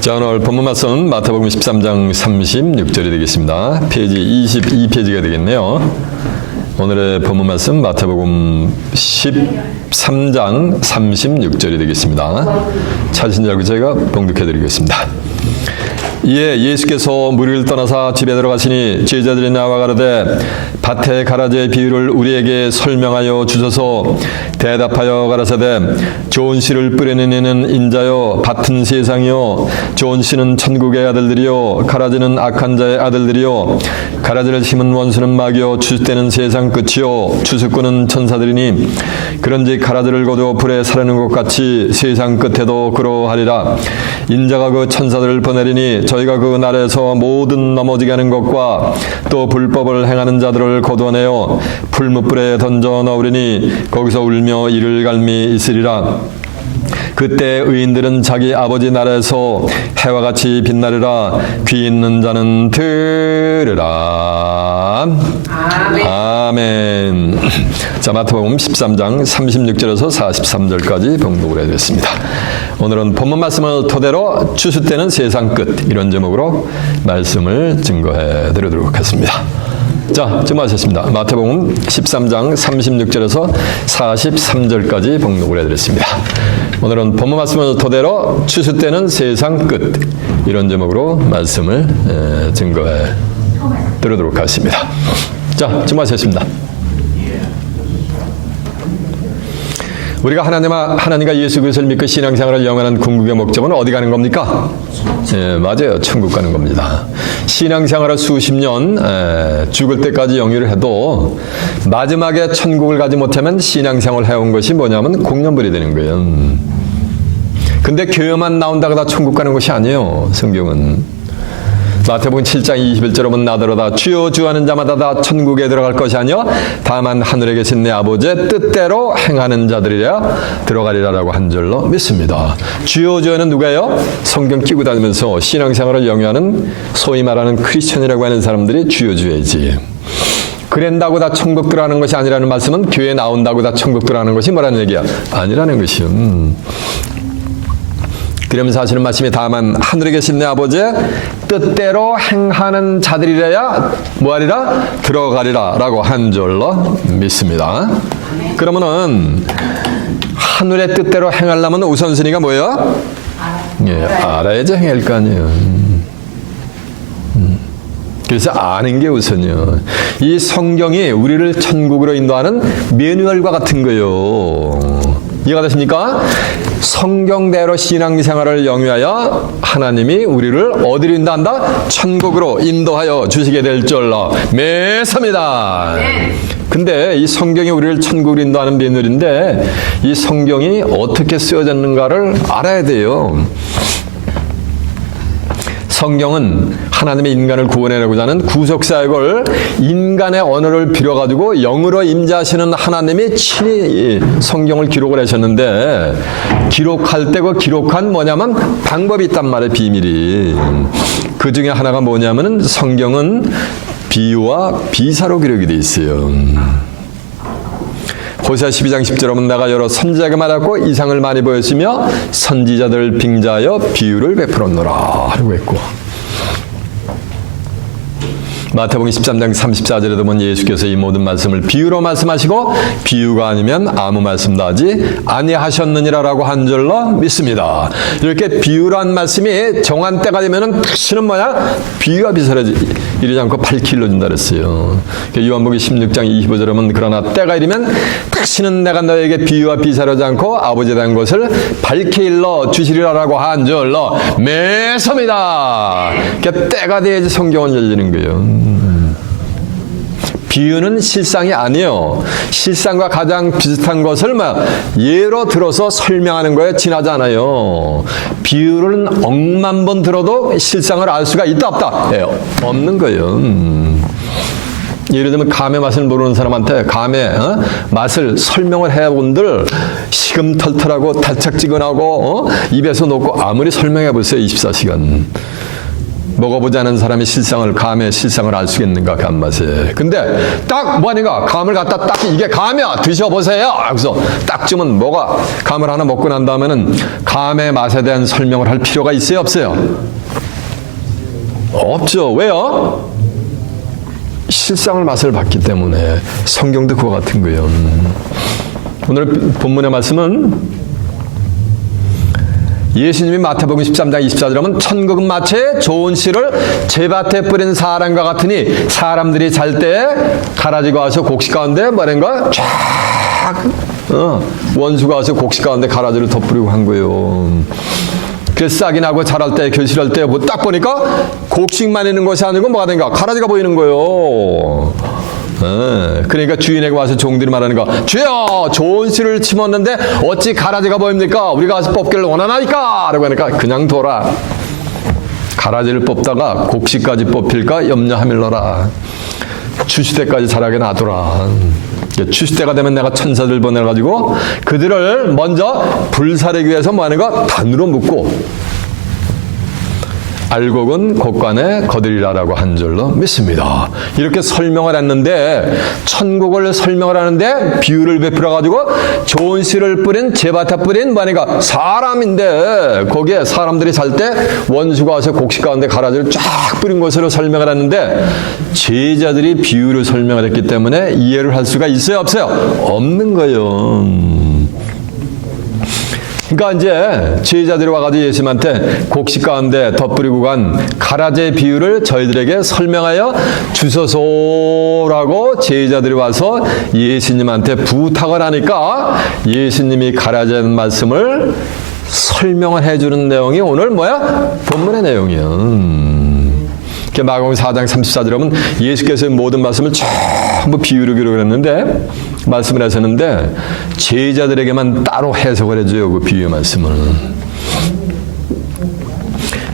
자, 오늘 본문 말씀 마태복음 13장 36절이 되겠습니다. 페이지 22페이지가 되겠네요. 오늘의 본문 말씀 마태복음 13장 36절이 되겠습니다. 찾으신 줄 알고 저희가 봉독해 드리겠습니다. 이에 예수께서 무리를 떠나사 집에 들어가시니 제자들이 나와 가로되 밭의 가라지의 비유를 우리에게 설명하여 주소서. 대답하여 가라사대 좋은 씨를 뿌려내는 인자여 밭은 세상이요 좋은 씨는 천국의 아들들이요 가라지는 악한 자의 아들들이요 가라지를 심은 원수는 마귀요 추수때는 세상 끝이요 추수꾼은 천사들이니 그런즉 가라지를 거두어 불에 사르는 것 같이 세상 끝에도 그러하리라. 인자가 그 천사들을 보내리니 저희가 그 날에서 모든 넘어지게 하는 것과 또 불법을 행하는 자들을 거두어내어 풀무불에 던져 넣으리니 거기서 울며 이를 갈미 있으리라. 그때 의인들은 자기 아버지 나라에서 해와 같이 빛나리라. 귀 있는 자는 들으라. 아멘. 아멘. 자, 마태복음 13장 36절에서 43절까지 봉독을 해드렸습니다. 오늘은 본문 말씀을 토대로 추수 때는 세상 끝, 이런 제목으로 말씀을 증거해 드리도록 하겠습니다. 자, 증거하셨습니다. 마태복음 13장 36절에서 43절까지 봉독을 해드렸습니다. 오늘은 본문 말씀을 토대로 추수 때는 세상 끝, 이런 제목으로 말씀을 증거해 드리도록 하겠습니다. 자, 증거하셨습니다. 우리가 하나님과 예수 그리스도를 믿고 신앙생활을 영원한 궁극의 목적은 어디 가는 겁니까? 맞아요. 천국 가는 겁니다. 신앙생활을 수십 년 죽을 때까지 영위를 해도 마지막에 천국을 가지 못하면 신앙생활을 해온 것이 뭐냐면 공연불이 되는 거예요. 근데 교회만 나온다고 다 천국 가는 것이 아니에요. 성경은. 마태복음 7장 21절에 보면 나더러다 주여 주 하는 자마다 다 천국에 들어갈 것이 아니요 다만 하늘에 계신 내 아버지의 뜻대로 행하는 자들이라 들어가리라라고 한 줄로 믿습니다. 주여 주여는 누가요? 성경 끼고 다니면서 신앙생활을 영위하는 소위 말하는 크리스천이라고 하는 사람들이 주여 주여지. 그런다고 다 천국 들어가는 것이 아니라는 말씀은 교회 나온다고 다 천국 들어가는 것이 뭐라는 얘기야? 아니라는 것이요. 그러면서 하시는 말씀이 다만 하늘에 계신 내 아버지의 뜻대로 행하는 자들이라야 뭐하리라? 들어가리라 라고 한 줄로 믿습니다. 그러면은 하늘의 뜻대로 행하려면 우선순위가 뭐예요? 알아야지 행할 거 아니에요. 그래서 아는 게 우선이요. 이 성경이 우리를 천국으로 인도하는 매뉴얼과 같은 거예요. 이해가 되십니까? 성경대로 신앙생활을 영위하여 하나님이 우리를 어디로 인도한다? 천국으로 인도하여 주시게 될 줄로 믿습니다. 근데 이 성경이 우리를 천국으로 인도하는 매뉴얼인데 이 성경이 어떻게 쓰여졌는가를 알아야 돼요. 성경은 하나님의 인간을 구원해내고자 하는 구속사역을 인간의 언어를 빌어가지고 영으로 임재하시는 하나님이 친히 성경을 기록을 하셨는데 기록할 때 그 기록한 뭐냐면 방법이 있단 말이에요. 비밀이. 그 중에 하나가 뭐냐면은 성경은 비유와 비사로 기록이 돼 있어요. 호세아 12장 10절에 보면 내가 여러 선지자에게 말하고 이상을 많이 보였으며 선지자들을 빙자하여 비유를 베풀었노라 하고 했고, 마태복음 13장 34절에도 보면 예수께서 이 모든 말씀을 비유로 말씀하시고 비유가 아니면 아무 말씀도 하지 아니하셨느니라라고 한 줄로 믿습니다. 이렇게 비유란 말씀이 정한 때가 되면은 다시는 뭐야? 비유가 이르지 않고 밝히 일러준다 그랬어요. 요한복음 16장 25절에 보면 그러나 때가 이르면 다시는 내가 너에게 비유와 비사하지 않고 아버지에 대한 것을 밝히 일러 주시리라라고 한 줄로 믿습니다. 그러니까 때가 돼야지 성경은 열리는 거예요. 비유는 실상이 아니에요. 실상과 가장 비슷한 것을 예로 들어서 설명하는 거에 지나지 않아요. 비유는 억만 번 들어도 실상을 알 수가 있다 없다? 없는 거예요. 예를 들면 감의 맛을 모르는 사람한테 감의 맛을 설명을 해본들 시금털털하고 달짝지근하고 입에서 놓고 아무리 설명해 보세요. 24시간. 먹어보지 않은 사람이 감의 실상을 알 수 있는가, 감맛에. 근데 딱 뭐하니까 감을 갖다 딱 이게 감이야 드셔보세요. 그래서 딱 주면 감을 하나 먹고 난 다음에는 감의 맛에 대한 설명을 할 필요가 있어요, 없어요? 없죠. 왜요? 실상을 맛을 봤기 때문에. 성경도 그와 같은 거예요. 오늘 본문의 말씀은 예수님이 마태복음 13장 24절에 보면 천국은 마치 좋은 씨를 제밭에 뿌린 사람과 같으니 사람들이 잘 때 가라지가 와서 곡식 가운데 뭐라는가 쫙 원수가 와서 곡식 가운데 가라지를 덧뿌리고 한 거예요. 그래서 싹이 나고 자랄 때 결실할 때 딱 보니까 곡식만 있는 것이 아니고 뭐가 된가 가라지가 보이는 거예요. 그러니까 주인에게 와서 종들이 말하는 거, 주여 좋은 씨를 심었는데 어찌 가라지가 보입니까? 우리가 와서 뽑기를 원하나이까? 라고 하니까 그냥 둬라. 가라지를 뽑다가 곡식까지 뽑힐까 염려하밀러라. 추수 때까지 자라게 놔두라. 추수 때가 되면 내가 천사들 보내가지고 그들을 먼저 불사르기 위해서 뭐하는 거? 단으로 묶고 알곡은 곳간에 거두리라라고 한 줄로 믿습니다. 이렇게 설명을 했는데 천국을 설명을 하는데 비유를 베풀어 가지고 좋은 씨를 뿌린 제밭에 뿌린 뭐니까 사람인데 거기에 사람들이 살 때 원수가 와서 곡식 가운데 가라지를 쫙 뿌린 것으로 설명을 했는데 제자들이 비유를 설명을 했기 때문에 이해를 할 수가 있어요, 없어요? 없는 거예요. 그러니까 이제 제자들이 와가지고 예수님한테 곡식 가운데 덧뿌리고 간 가라지의 비유를 저희들에게 설명하여 주소서라고 제자들이 와서 예수님한테 부탁을 하니까 예수님이 가라지라는 말씀을 설명을 해주는 내용이 오늘 뭐야? 본문의 내용이야. 마가복음 4장 34절에 보면 예수께서의 모든 말씀을 전부 비유로 기록을 했는데 말씀을 하셨는데 제자들에게만 따로 해석을 해줘요. 그 비유의 말씀을.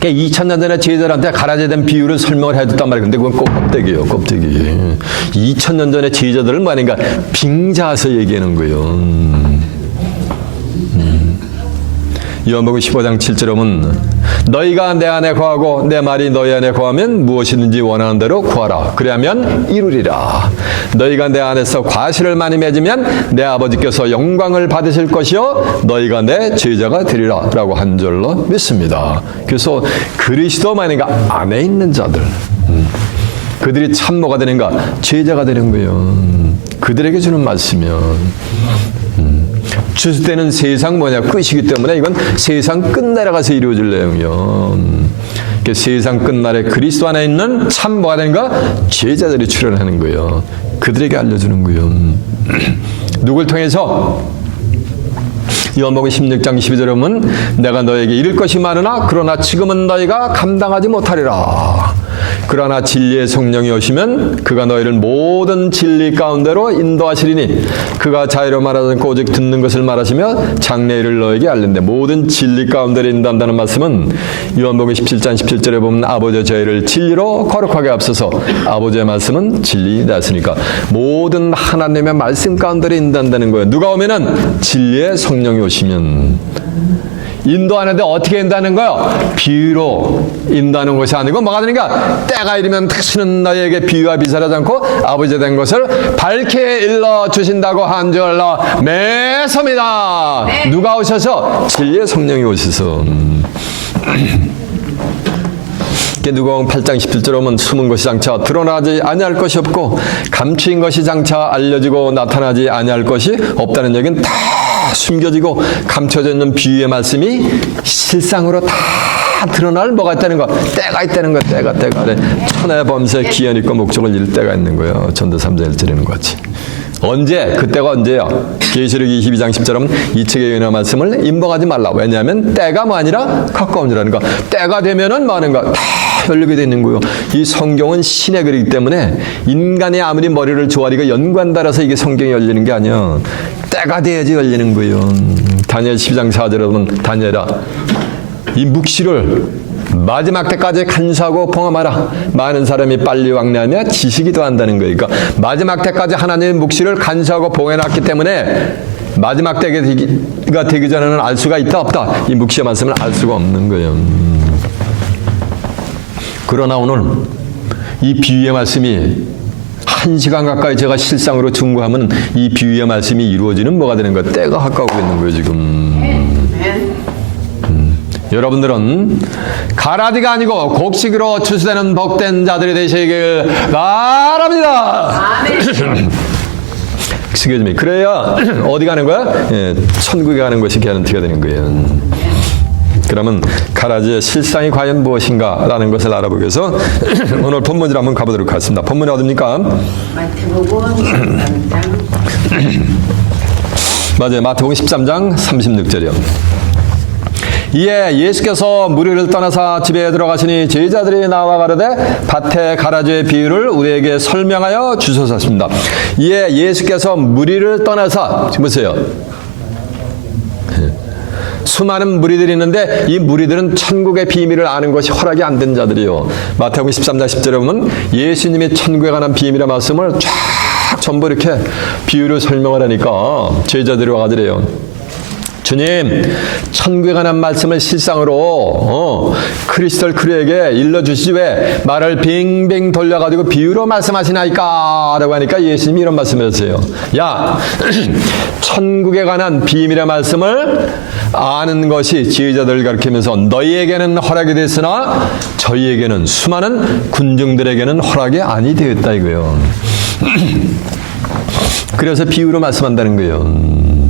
그러니까 2000년 전에 제자들한테 가라지에 대한 비유를 설명을 해줬단 말이에요. 근데 그건 꼭 껍데기예요. 껍데기. 2000년 전에 제자들을 뭐하는가 빙자해서 얘기하는 거예요. 요한복음 15장 7절에 보면 너희가 내 안에 거하고 내 말이 너희 안에 거하면 무엇이든지 원하는 대로 구하라. 그리하면 이루리라. 너희가 내 안에서 과실을 많이 맺으면 내 아버지께서 영광을 받으실 것이요 너희가 내 제자가 되리라 라고 한 줄로 믿습니다. 그래서 그리스도만이가 안에 있는 자들 그들이 참 뭐가 되는가? 제자가 되는 거예요. 그들에게 주는 말씀이요. 추수 때는 세상 뭐냐 끝이기 때문에 이건 세상 끝날에 가서 이루어질 내용이요. 세상 끝날에 그리스도 안에 있는 참 뭐가 되는가? 제자들이 출현하는 거예요. 그들에게 알려주는 거예요. 누굴 통해서? 요한복음 16장 12절에 보면 내가 너에게 이를 것이 많으나 그러나 지금은 너희가 감당하지 못하리라. 그러나 진리의 성령이 오시면 그가 너희를 모든 진리 가운데로 인도하시리니 그가 자유로 말하지 않고 오직 듣는 것을 말하시며 장래일을 너에게 알린대. 모든 진리 가운데로 인도한다는 말씀은 요한복음 17장 17절에 보면 아버지의 저희를 진리로 거룩하게 앞서서 아버지의 말씀은 진리이다 했으니까 모든 하나님의 말씀 가운데로 인도한다는 거예요. 누가 오면은 진리의 성령이 오시면 인도하는데 어떻게 인도하는 거예요? 비유로 인도하는 것이 아니고 뭐가 되는가? 때가 이르면 다시는 너희에게 비유와 비설하지 않고 아버지에 된 것을 밝게 일러주신다고 한 줄로 매섭니다. 네. 누가 오셔서? 진리의 성령이 오셔서. 누가복음 8장 17절에 보면 숨은 것이 장차 드러나지 아니할 것이 없고 감추인 것이 장차 알려지고 나타나지 아니할 것이 없다는 얘기는 다 숨겨지고 감춰져 있는 비유의 말씀이 실상으로 다 드러날 뭐가 있다는 거, 때가 있다는 거, 때가 천하의 범사에 기한 있고 목적을 이룰 때가 있는 거예요. 전도 3장 1절에는 같이. 언제? 그때가 언제요? 계시록 22장 10절은 이 책의 연한 말씀을 임봉하지 말라. 왜냐하면 때가 뭐 아니라 가까운이라는 거. 때가 되면은 뭐 하는 거? 다 열리게 되는 거예요. 이 성경은 신의 글이기 때문에 인간이 아무리 머리를 조아리고 연관 따라서 이게 성경이 열리는 게 아니야. 때가 돼야지 열리는 거예요. 다니엘 12장 4절에 보면 다니엘아 이 묵시를 마지막 때까지 간수하고 봉함하라. 많은 사람이 빨리 왕래하며 지식이 더한다는 거예요. 그러니까 마지막 때까지 하나님의 묵시를 간수하고 봉해놨기 때문에 마지막 때가 되기 전에는 알 수가 있다 없다. 이 묵시의 말씀을 알 수가 없는 거예요. 그러나 오늘 이 비유의 말씀이 1시간 가까이 제가 실상으로 증거하면 이 비유의 말씀이 이루어지는 뭐가 되는 거야? 때가 가까우고 있는 거예요, 지금. 여러분들은 가라지가 아니고 곡식으로 추수되는 복된 자들이 되시길 바랍니다. 아멘. 그래야 어디 가는 거야? 예, 천국에 가는 것이 개런티가 되는 거예요. 그러면 가라지의 실상이 과연 무엇인가 라는 것을 알아보기 위해서 오늘 본문으로 한번 가보도록 하겠습니다. 본문이 어딥니까? 마태복음 13장. 맞아요. 마태복음 13장 36절이요. 이에 예수께서 무리를 떠나사 집에 들어가시니 제자들이 나와 가로되 밭의 가라지의 비유를 우리에게 설명하여 주소서 하십니다. 이에 예수께서 무리를 떠나사, 지금 보세요. 수많은 무리들이 있는데 이 무리들은 천국의 비밀을 아는 것이 허락이 안 된 자들이요. 마태복음 13장 10절에 보면 예수님이 천국에 관한 비밀의 말씀을 쫙 전부 이렇게 비유로 설명을 하니까 제자들이 와가지고요. 주님, 천국에 관한 말씀을 실상으로 크리스털 크루에게 일러주시지 왜 말을 빙빙 돌려가지고 비유로 말씀하시나이까? 라고 하니까 예수님이 이런 말씀을 하세요. 야, 천국에 관한 비밀의 말씀을 아는 것이 제자들을 가르치면서 너희에게는 허락이 됐으나 저희에게는 수많은 군중들에게는 허락이 아니 되었다 이거예요. 그래서 비유로 말씀한다는 거예요.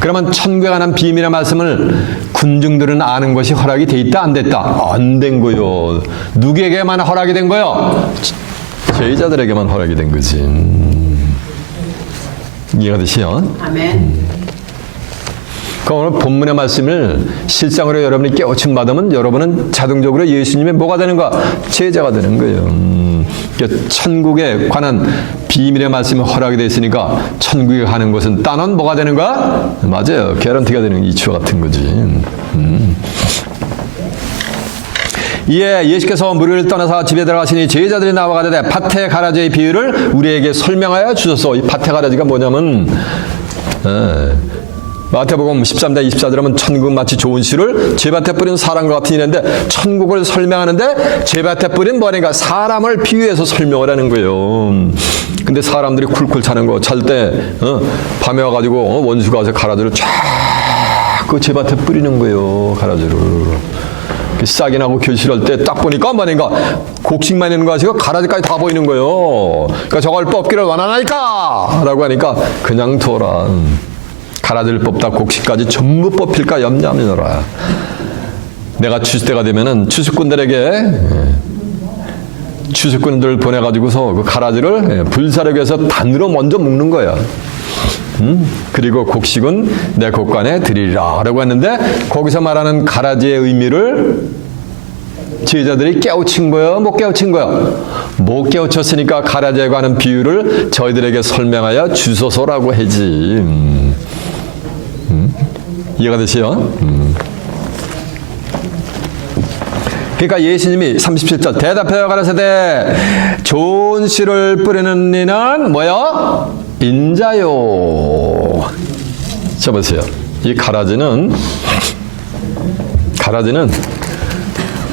그러면 천국에 관한 비밀의 말씀을 군중들은 아는 것이 허락이 돼 있다 안 됐다? 안 된 거요. 누구에게만 허락이 된 거요? 제자들에게만 허락이 된 거지. 이해가 되시죠? 아멘. 그러니까 오늘 본문의 말씀을 실상으로 여러분이 깨우침 받으면 여러분은 자동적으로 예수님의 뭐가 되는가? 제자가 되는 거예요. 그러니까 천국에 관한 비밀의 말씀이 허락이 되어 있으니까 천국에 가는 것은 따는 뭐가 되는가? 맞아요. 개런티가 되는 이치와 같은 거지. 이에 예수께서 무리를 떠나서 집에 들어가시니 제자들이 나와 가로되 밭의 가라지의 비유를 우리에게 설명하여 주소서. 이 밭의 가라지가 뭐냐면 마태복음 13장 24절에 보면 천국 마치 좋은 씨를 제 밭에 뿌린 사람과 같은 이인데 천국을 설명하는데 제 밭에 뿌린 뭐니까 사람을 비유해서 설명을 하는 거예요. 근데 사람들이 쿨쿨 차는 거 잘 때 밤에 와가지고 원수가 와서 가라지를 쫙 그 제 밭에 뿌리는 거예요. 가라지를. 싹이 나고 결실할 때 딱 보니까 뭐니까 곡식만 있는 거 아시고 가라지까지 다 보이는 거예요. 그러니까 저걸 뽑기를 원하나이까? 라고 하니까 그냥 둬라. 가라지를 뽑다 곡식까지 전부 뽑힐까 염려하느라. 내가 추수 때가 되면은 추수꾼들에게 추수꾼들 보내가지고서 그 가라지를 불사르기에서 단으로 먼저 묶는 거야. 그리고 곡식은 내 곳간에 드리리라 라고 했는데 거기서 말하는 가라지의 의미를 제자들이 깨우친 거예요? 못 깨우친 거예요? 못 깨우쳤으니까 가라지에 관한 비유를 저희들에게 설명하여 주소서라고 하지. 이해가 되시죠? 그러니까 예수님이 37절 대답하여 가라사대 좋은 씨를 뿌리는 이는 뭐요? 인자요. 자 보세요. 이 가라지는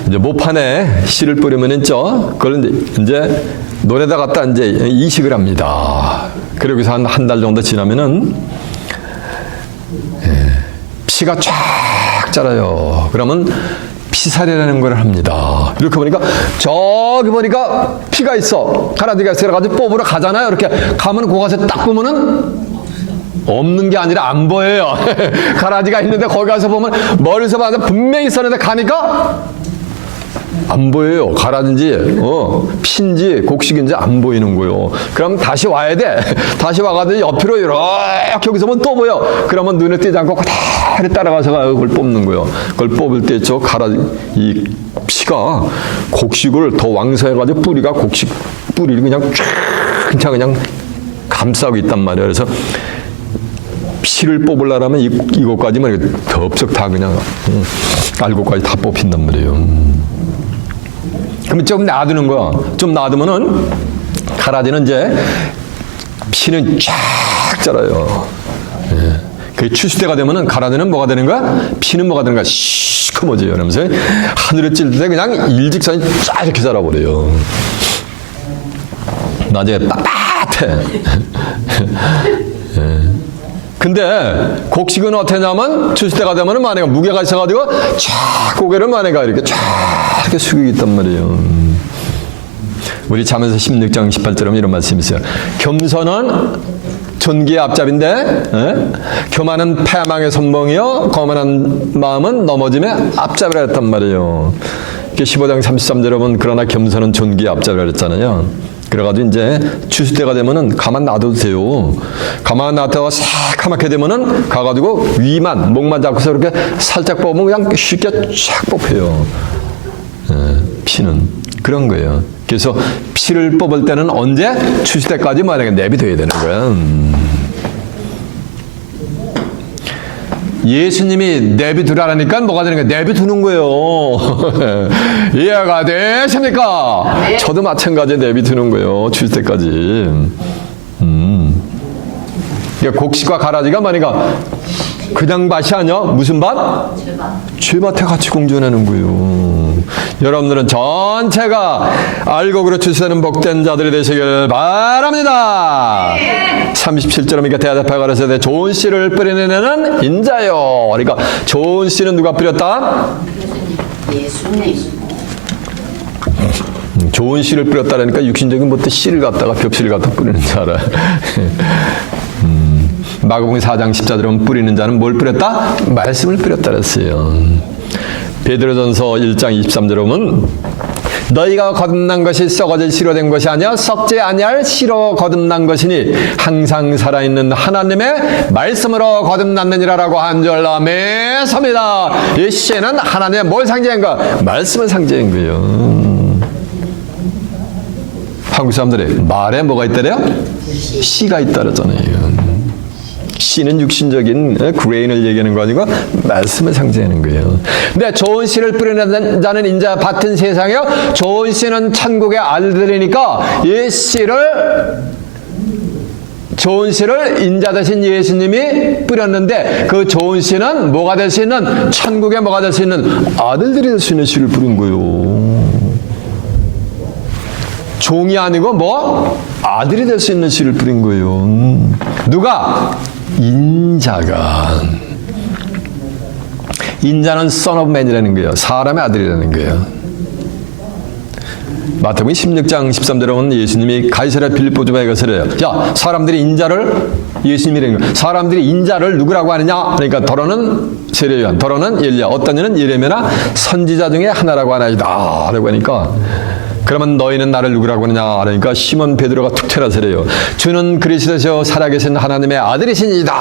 이제 모판에 씨를 뿌리면 있죠. 그걸 이제 논에다 갖다 이제 이식을 합니다. 그러고서 한 달 정도 지나면은 피가 쫙 자라요. 그러면 피살이라는 걸 합니다. 이렇게 보니까 저기 보니까 피가 있어. 가라지가 있어. 가지고 뽑으러 가잖아요. 이렇게 가면 고가서 딱 보면은 없는 게 아니라 안 보여요. 가라지가 있는데 거기 가서 보면 멀리서 봐도 분명히 있었는데 가니까 안 보여요. 가라지인지 피인지 곡식인지 안 보이는 거예요. 그럼 다시 와야 돼. 다시 와가지고 옆으로 이렇게 여기서 보면 또 보여. 그러면 눈에 띄지 않고 그대로 따라가서 그걸 뽑는 거예요. 그걸 뽑을 때 저 이 피가 곡식을 더 왕성해가지고 뿌리가 곡식 뿌리를 그냥 감싸고 있단 말이에요. 그래서 피를 뽑으려면 이것까지만 덥석 다 그냥 알고까지 다 뽑힌단 말이에요. 그럼 좀 놔두는 거야. 좀 놔두면은 가라지는 이제 피는 쫙 자라요. 그 추수 때가 되면은 가라지는 뭐가 되는 거야? 피는 뭐가 되는 거야? 시커머져요. 그러면서 하늘에 찔 때 그냥 일직선이 쫙 이렇게 자라버려요. 나중에 빳빳해. 예. 근데 곡식은 어떠냐면 주실 때가 되면은 마네가 무게가 있어가지고 쫙 고개를 마네가 이렇게 쫙 이렇게 숙이고 있단 말이에요. 우리 잠언서 16장 18절에 이런 말씀이 있어요. 겸손은 존귀의 앞잡인데 교만은 패망의 선봉이요 거만한 마음은 넘어짐의 앞잡이라 했단 말이에요. 15장 33절에 보면 그러나 겸손은 존귀의 앞잡이라 했잖아요. 그래가지고 이제 주실 때가 되면은 가만 놔둬도 돼요. 가만 놔뒀다가 새카맣게 되면은 가가지고 위만 목만 잡고서 이렇게 살짝 뽑으면 그냥 쉽게 쫙 뽑혀요. 피는 그런 거예요. 그래서 피를 뽑을 때는 언제? 주실 때까지 만약에 내비둬야 되는 거야. 예수님이 내비두라니까 뭐가 되는 거예요? 내비두는 거예요. 이해가 되십니까? 네. 저도 마찬가지에 내비두는 거예요. 주실 때까지. 그러니까 곡식과 가라지가 뭐니까 그냥 밭이 아니야? 무슨 밭? 죄밭에 같이 공존하는 거예요. 여러분들은 전체가 알고 그렇 주시는 복된 자들이 되시길 바랍니다. 37절이니까 대답하여 가라사대 좋은 씨를 뿌리는 인자요. 그러니까 좋은 씨는 누가 뿌렸다? 예수님. 좋은 씨를 뿌렸다라니까 육신적인 못도 씨를 갖다가 벽씨를 갖다 뿌리는 줄 알아요. 마가복음 4장 10절에 뿌리는 자는 뭘 뿌렸다? 말씀을 뿌렸다 그랬어요. 베드로전서 1장 23절에 보면 너희가 거듭난 것이 썩어질 씨로 된 것이 아니야 썩지 아니할 씨로 거듭난 것이니 항상 살아있는 하나님의 말씀으로 거듭났느니라라고 한 줄 아멘입니다. 이 씨는 하나님의 뭘 상징한가? 말씀을 상징한 거예요. 한국 사람들이 말에 뭐가 있다래요? 씨가 있다잖아요. 씨는 육신적인 그레인을 얘기하는 거 아니고 말씀을 상징하는 거예요. 근데 좋은 씨를 뿌리는 자는 인자 밭은 세상이요. 좋은 씨는 천국의 아들들이니까 이 씨를 좋은 씨를 인자 되신 예수님이 뿌렸는데 그 좋은 씨는 뭐가 될 수 있는 천국에 뭐가 될 수 있는 아들들이 될 수 있는 씨를 뿌린 거예요. 종이 아니고 뭐 아들이 될 수 있는 씨를 뿌린 거예요. 누가? 인자가. 인자는 son of man이라는 거예요. 사람의 아들이라는 거예요. 마태복음 16장 13절에 보면 예수님이 가이사랴 빌립보 주방에 가서 그래요. 야, 사람들이 인자를 예수님이라는 거예요. 사람들이 인자를 누구라고 하느냐? 그러니까 더러는 세례요한, 더러는 엘리야, 어떤 이는 예레미야나 선지자 중에 하나라고 하나이다. 라고 하니까 그러면 너희는 나를 누구라고 하느냐? 그러니까 시몬 베드로가 툭 튀어나서 그래요. 주는 그리스도시요 살아계신 하나님의 아들이시니이다.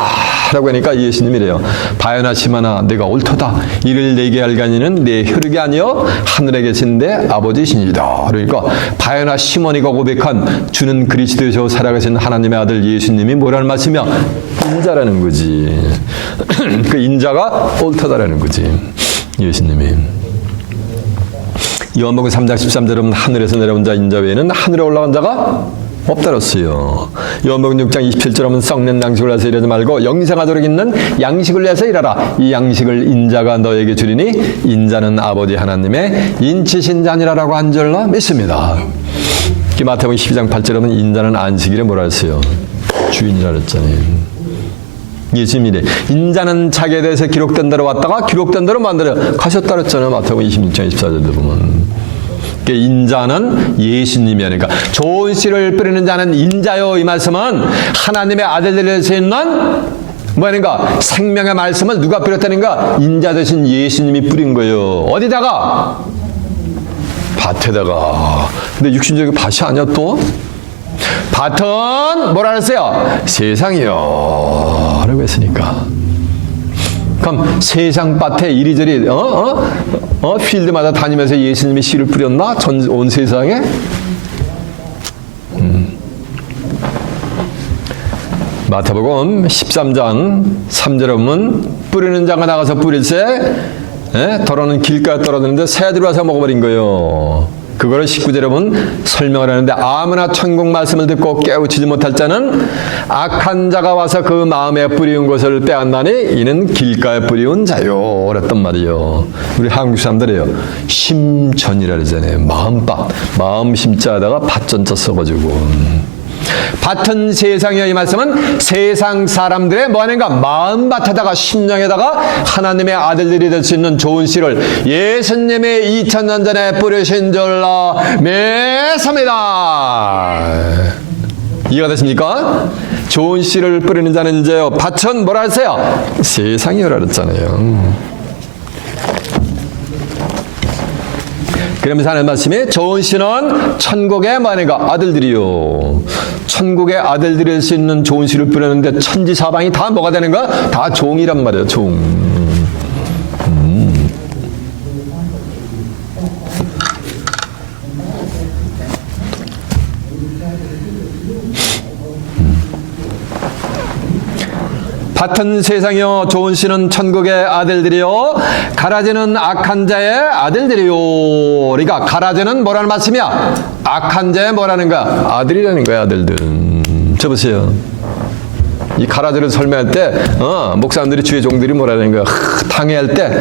라고 하니까 예수님이래요. 바요나 시몬아 내가 옳도다. 이를 내게 알가니는 내 혈육이 아니요 하늘에 계신 내 아버지시니이다. 그러니까 바요나 시몬이가 고백한 주는 그리스도시요 살아계신 하나님의 아들 예수님이 뭐라는 말씀이야? 인자라는 거지. 그 인자가 옳다라는 거지. 예수님이. 요한복음 3장 13절은 하늘에서 내려온 자 인자 외에는 하늘에 올라간 자가 없다랬어요. 요한복음 6장 27절에 보면 썩는 양식을 해서 일하지 말고 영생하도록 있는 양식을 내서 일하라. 이 양식을 인자가 너에게 주리니 인자는 아버지 하나님의 인치신 자니라라고 한 줄로 믿습니다. 마태복음 12장 8절에 보면 인자는 안식일에 뭐라 했어요? 주인이라 그랬잖아요. 예수님이래. 인자는 자기에 대해서 기록된 대로 왔다가 기록된 대로 만들어 가셨다 그랬잖아요. 마태복음 26장 24절에 보면. 인자는 예수님이 하니까 좋은 씨를 뿌리는 자는 인자요. 이 말씀은 하나님의 아들들이 될 수 있는 뭐하는가? 생명의 말씀을 누가 뿌렸다는가? 인자 되신 예수님이 뿌린 거예요. 어디다가? 밭에다가. 근데 육신적인 밭이 아니야 또? 밭은 뭐라 그랬어요? 세상이요. 라고 했으니까. 그럼 세상 밭에 이리저리 필드마다 다니면서 예수님이 씨를 뿌렸나? 온 세상에? 마태복음 13장 3절에 보면 뿌리는 자가 나가서 뿌릴새 더러는 길가에 떨어졌는데 새들이 와서 먹어버린 거예요. 그거를 19절에 보면 설명을 하는데 아무나 천국 말씀을 듣고 깨우치지 못할 자는 악한 자가 와서 그 마음에 뿌리운 것을 빼앗나니 이는 길가에 뿌리운 자요. 그랬단 말이요. 우리 한국 사람들이요. 심전이라 그러잖아요. 마음밭. 마음 심자에다가 밭전자 써가지고. 밭은 세상이여 이 말씀은 세상 사람들의 뭐 하는가 마음밭에다가 심령에다가 하나님의 아들들이 될 수 있는 좋은 씨를 예수님의 2000년 전에 뿌리신 줄로 믿습니다. 이해가 되십니까? 좋은 씨를 뿌리는 자는 이제요 밭은 뭐라 했어요? 세상이여라 그랬잖아요. 그러면서 하는 말씀이 좋은 씨는 천국의 뭐하는가 아들들이요. 천국의 아들들이 될 수 있는 좋은 씨를 뿌리는데 천지사방이 다 뭐가 되는가? 다 종이란 말이에요. 종. 밭은 세상이요 좋은 씨는 천국의 아들들이요 가라지는 악한 자의 아들들이요. 그러니까 가라지는 뭐라는 말씀이야? 악한 자의 뭐라는 거야? 아들이라는 거야. 아들들. 저 보세요. 이 가라지를 설명할 때 목사님들이 주의 종들이 뭐라는 거야? 당회할 때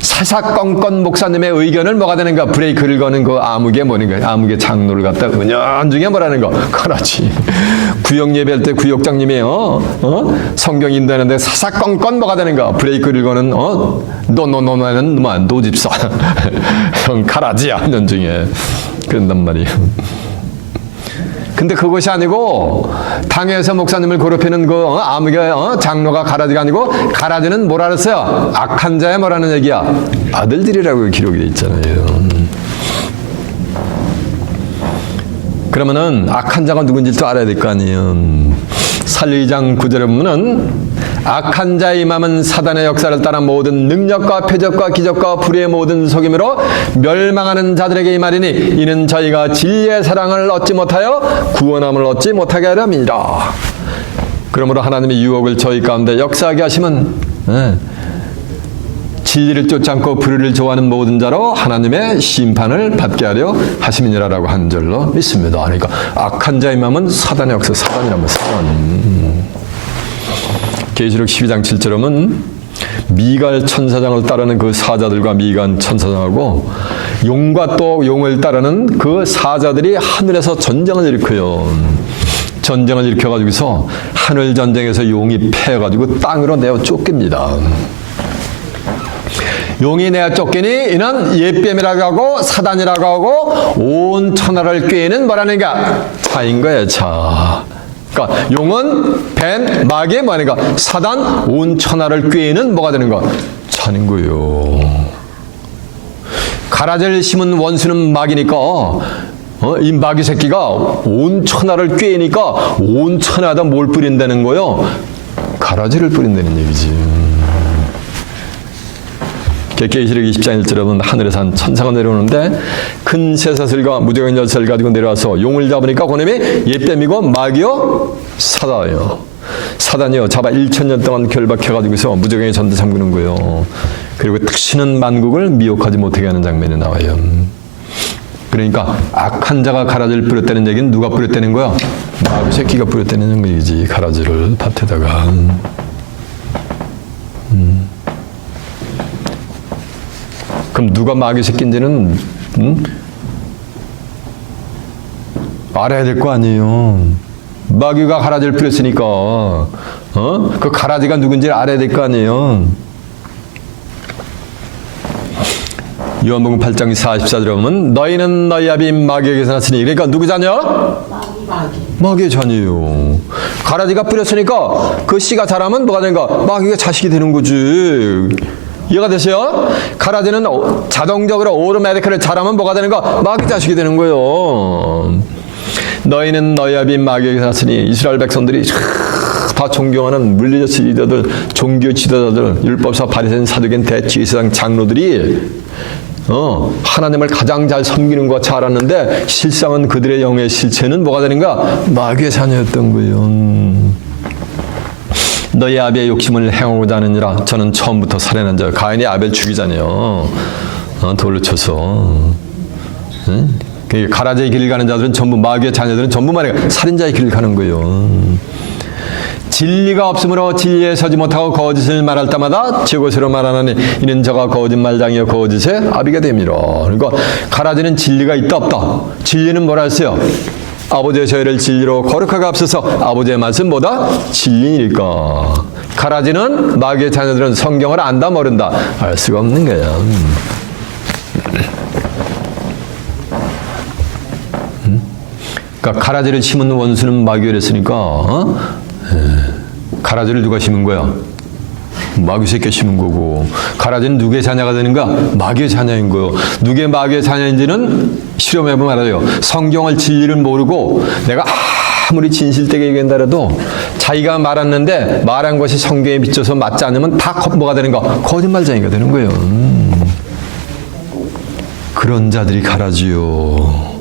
사사건건 목사님의 의견을 뭐가 되는 거야? 브레이크를 거는 그 암흑의 뭐는 거야? 암흑의 장로를 갖다 은연중에 뭐라는 거? 가라지. 구역 예배할 때 구역장님이 성경 인도하는데 사사건건 뭐가 되는 거야? 브레이크를 거는 노노노노는 뭐 노집사. 형 가라지야 은연중에. 그런단 말이에요. 근데 그것이 아니고 당에서 목사님을 괴롭히는 그 암흑의 장로가 가라지가 아니고 가라지는 뭐라 그랬어요? 악한 자의 뭐라는 얘기야? 아들들이라고 기록이 되어 있잖아요. 그러면은 악한 자가 누군지 또 알아야 될 거 아니에요. 살리 2장 9절에 보면은 악한 자의 임함은 사단의 역사를 따라 모든 능력과 표적과 기적과 불의의 모든 속임으로 멸망하는 자들에게 이 말이니 이는 저희가 진리의 사랑을 얻지 못하여 구원함을 얻지 못하게 하려 함이라. 그러므로 하나님의 유혹을 저희 가운데 역사하게 하시면 진리를 쫓지 않고 불의를 좋아하는 모든 자로 하나님의 심판을 받게 하려 하심이니라라고 한 절로 믿습니다. 그러니까 악한 자의 마음은 사단의 역사, 사단이라면 사단. 계시록 12장 7절에 보면 미갈 천사장을 따르는 그 사자들과 미간 천사장하고 용과 또 용을 따르는 그 사자들이 하늘에서 전쟁을 일으켜요. 전쟁을 일으켜가지고서 하늘 전쟁에서 용이 패해가지고 땅으로 내어 쫓깁니다. 용이 내어 쫓기니 이는 옛뱀이라고 하고 사단이라고 하고 온 천하를 꾀는 뭐라는가? 차인 거예요. 차. 그러니까 용은 뱀, 마귀 뭐하는가? 사단, 온 천하를 꾀는 뭐가 되는 거? 차는 거예요. 가라지를 심은 원수는 마귀니까 이 마귀 새끼가 온 천하를 꾀니까 온 천하에다 뭘 뿌린다는 거요? 가라지를 뿌린다는 얘기지. 계시록 20장 1절에 보면 하늘에서 한 천사가 내려오는데 큰 쇠사슬과 무더기한 열쇠를 가지고 내려와서 용을 잡으니까 그놈이 옛뱀이고 마귀요 사단이요. 사단이요 잡아 1000년 동안 결박해가지고서 무더기에 전대 잠그는 거예요. 그리고 다시는 만국을 미혹하지 못하게 하는 장면이 나와요. 그러니까 악한 자가 가라지를 뿌렸다는 얘기는 누가 뿌렸다는 거야? 마귀 새끼가 뿌렸다는 얘기지. 가라지를 밭에다가. 그럼 누가 마귀 새끼인지는 알아야 될 거 아니에요. 마귀가 가라지를 뿌렸으니까 그 가라지가 누군지 알아야 될 거 아니에요. 요한복음 8장 44절에 보면 너희는 너희 아비 마귀에게서 났으니 그러니까 누구 자녀? 마귀의 자녀예요. 가라지가 뿌렸으니까 그 씨가 자라면 뭐가 되는가? 마귀가 자식이 되는 거지. 이해가 되세요? 가라지는 자동적으로 오토매티크를 잘하면 뭐가 되는가? 마귀 자식이 되는 거예요. 너희는 너희 아비 마귀에게서 났으니 이스라엘 백성들이 다 존경하는 물리적 지도자들, 종교 지도자들, 율법사, 바리새인, 사두개인, 대지회장 장로들이 하나님을 가장 잘 섬기는 것 잘 알았는데 실상은 그들의 영의 실체는 뭐가 되는가? 마귀의 자녀였던 거예요. 너희 아비의 욕심을 행하고자 하느니라. 저는 처음부터 살해난 자. 가인이 아벨 죽이잖아요. 돌로 쳐서. 그 가라지의 길을 가는 자들은 전부 마귀의 자녀들은 전부 말이야 살인자의 길을 가는 거예요. 진리가 없으므로 진리에 서지 못하고 거짓을 말할 때마다 제것으로 말하나니 이는 저가 거짓말장이여 거짓의 아비가 됨이라. 그러니까 가라지는 진리가 있다 없다. 진리는 뭐라 했어요? 아버지의 저희를 진리로 거룩하게 앞서서 아버지의 말씀 뭐다? 진리니까. 가라지는 마귀의 자녀들은 성경을 안다 모른다 알 수가 없는 거야. 그러니까 가라지를 심은 원수는 마귀가 했으니까 가라지를 누가 심은 거야? 마귀 새끼 심은 거고. 가라지는 누구의 자녀가 되는가? 마귀의 자녀인 거예요. 누구의 마귀의 자녀인지는 실험해보면 알아요. 성경을 진리를 모르고 내가 아무리 진실되게 얘기한다라도 자기가 말했는데 말한 것이 성경에 비춰서 맞지 않으면 다 뭐가 되는가? 거짓말쟁이가 되는 거예요. 그런 자들이 가라지요.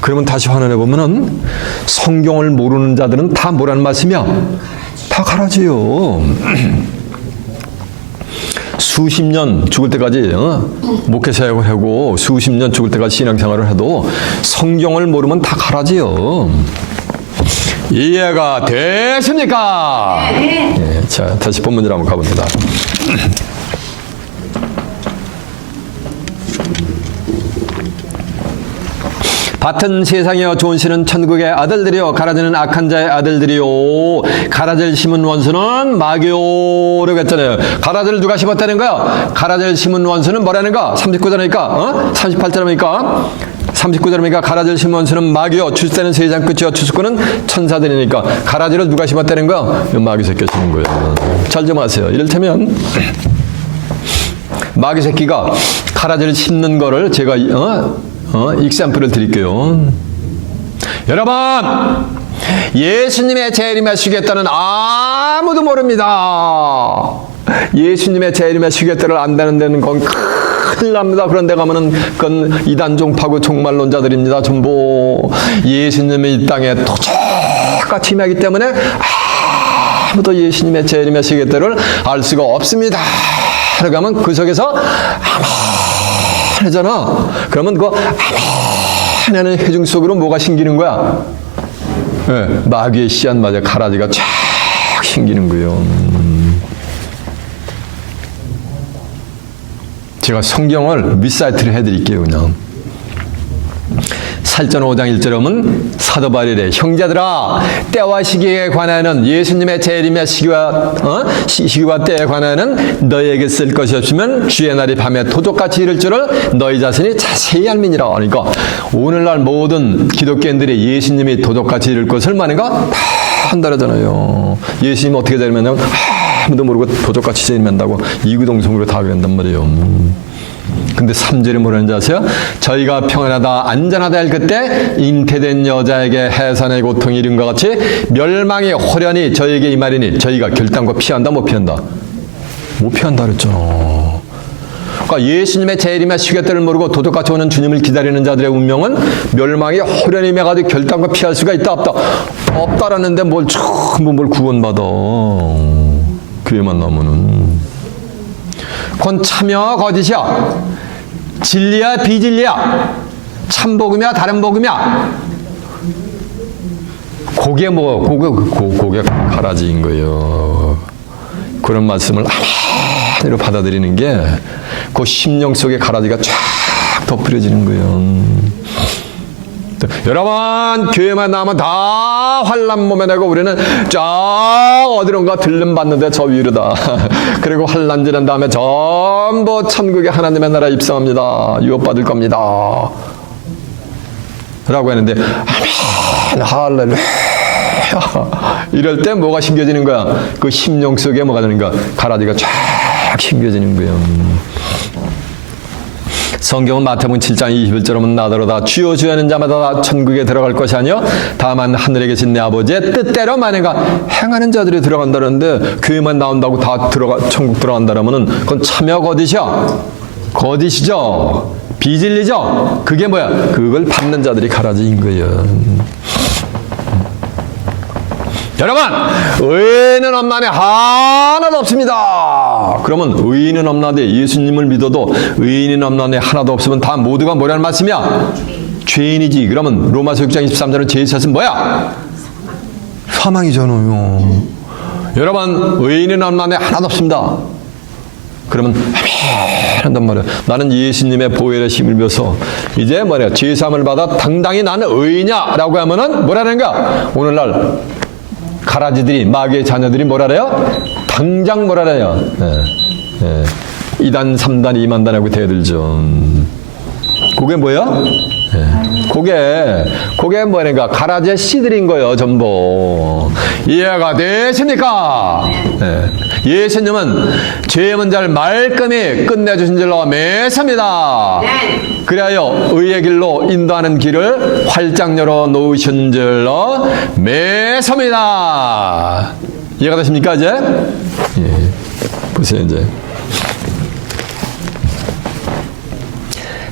그러면 다시 환원해 보면은 성경을 모르는 자들은 다 뭐라는 말씀이야? 다 가라지요. 수십 년 죽을 때까지 목회 사역을 하고 수십 년 죽을 때까지 신앙생활을 해도 성경을 모르면 다 가라지요. 이해가 되십니까? 네, 자, 다시 본문으로 한번 가봅니다. 밭은 세상이요 좋은 씨는 천국의 아들들이요 가라지는 악한 자의 아들들이요. 가라지를 심은 원수는 마귀요라고 했잖아요. 가라지를 누가 심었다는 거야? 가라지를 심은 원수는 뭐라는가? 39절이니까 38절이니까 39절이니까 가라지를 심은 원수는 마귀요 출세는 세상 끝이요 추수꾼은 천사들이니까. 가라지를 누가 심었다는 거야? 마귀 새끼 심은 거예요. 잘 좀 아세요. 이를테면 마귀 새끼가 가라지를 심는 거를 제가 익샘플을 드릴게요. 여러분, 예수님의 재림에 쉬겠다는 아무도 모릅니다. 예수님의 재림에 쉬겠다를 안다는 데는 건 큰일 납니다. 그런 데 가면은 그건 이단 종파고 종말론자들입니다. 전부 예수님이 이 땅에 똑같이 임하기 때문에 아무도 예수님의 재림에 쉬겠다를 알 수가 없습니다. 그러면 그 속에서 하잖아. 그러면 그 하나는 회중 속으로 뭐가 신기는 거야? 네, 마귀의 씨앗 맞아 가라지가 쫙 신기는 거예요. 제가 성경을 밑사이트를 해드릴게요. 그냥 살전 5장 1절에 보면 사도 바울의 형제들아 때와 시기에 관하여는 예수님의 재림의 시기와 때에 관하여는 너희에게 쓸 것이 없으면 주의 날이 밤에 도적같이 이를 줄을 너희 자신이 자세히 알미니라. 그러니까 오늘날 모든 기독교인들이 예수님이 도적같이 이를 것을 말인가? 다 한다잖아요. 예수님이 어떻게 재림하냐면 아무도 모르고 도적같이 재림한다고 이구동성으로 다 그런단 말이에요. 근데 3절에 뭐라는지 아세요? 저희가 평안하다 안전하다 할 그때 잉태된 여자에게 해산의 고통이 이른과 같이 멸망이 호련히 저희에게 이 말이니 저희가 결단과 피한다 못 피한다? 못 피한다 그랬잖아. 그러니까 예수님의 재림의 시계때를 모르고 도둑같이 오는 주님을 기다리는 자들의 운명은 멸망이 호련히 임해가지고 결단과 피할 수가 있다 없다? 없다라는데 뭘 전부 뭘 구원받아. 교회만 나오면은 그건 참여와 거짓이야. 진리야 비진리야. 참복음이야 다른 복음이야. 그게 뭐 그게 가라지인 거예요. 그런 말씀을 하나로 받아들이는 게 그 심령 속에 가라지가 쫙 덮여지는 거예요. 여러분 교회만 나오면 다 환난 몸에 내고 우리는 쫙 어디론가 들름받는데 저 위로다. 그리고 환난 지난 다음에 전부 천국의 하나님의 나라에 입성합니다. 유업받을 겁니다. 라고 했는데 아멘 할렐루야 이럴 때 뭐가 심겨지는 거야? 그 심령 속에 뭐가 되는가? 가라지가 쫙 심겨지는 거예요. 성경은 마태복음 7장 21절에 보면 나더러다 주여 주여 하는 자마다 다 천국에 들어갈 것이 아니요 다만 하늘에 계신 내 아버지의 뜻대로 만행하 행하는 자들이 들어간다는데 교회만 나온다고 다 천국 들어간다라면은 그건 참여 거짓이야. 거짓이죠. 비진리죠. 그게 뭐야? 그걸 받는 자들이 가라지인 거예요. 여러분, 의인은 없나니 하나도 없습니다. 그러면 의인은 없나니 예수님을 믿어도 의인은 없나니 하나도 없으면 다 모두가 뭐라는 말씀이야? 죄인이지. 그러면 로마서 6장 23절은 죄의 탓은 뭐야? 사망이잖아요. 여러분, 의인은 없나니 하나도 없습니다. 그러면 한단 말이야. 나는 예수님의 보혈의 힘을 빌어서 이제 뭐냐, 죄사함을 받아 당당히 나는 의인이야라고 하면은 뭐라는 거야? 오늘날 가라지들이, 마귀의 자녀들이 뭐라 그래요? 당장 뭐라 그래요? 예. 2단, 3단, 2만단하고 대들죠. 그게 뭐야? 그게 뭐냐니까 가라지의 씨들인 거예요, 전부. 이해가 되십니까? 예수님은 죄의 문제를 말끔히 끝내주신 줄로 믿습니다. 그리하여 의의 길로 인도하는 길을 활짝 열어 놓으신 줄로 믿습니다. 이해가 되십니까, 이제? 예. 보세요, 이제.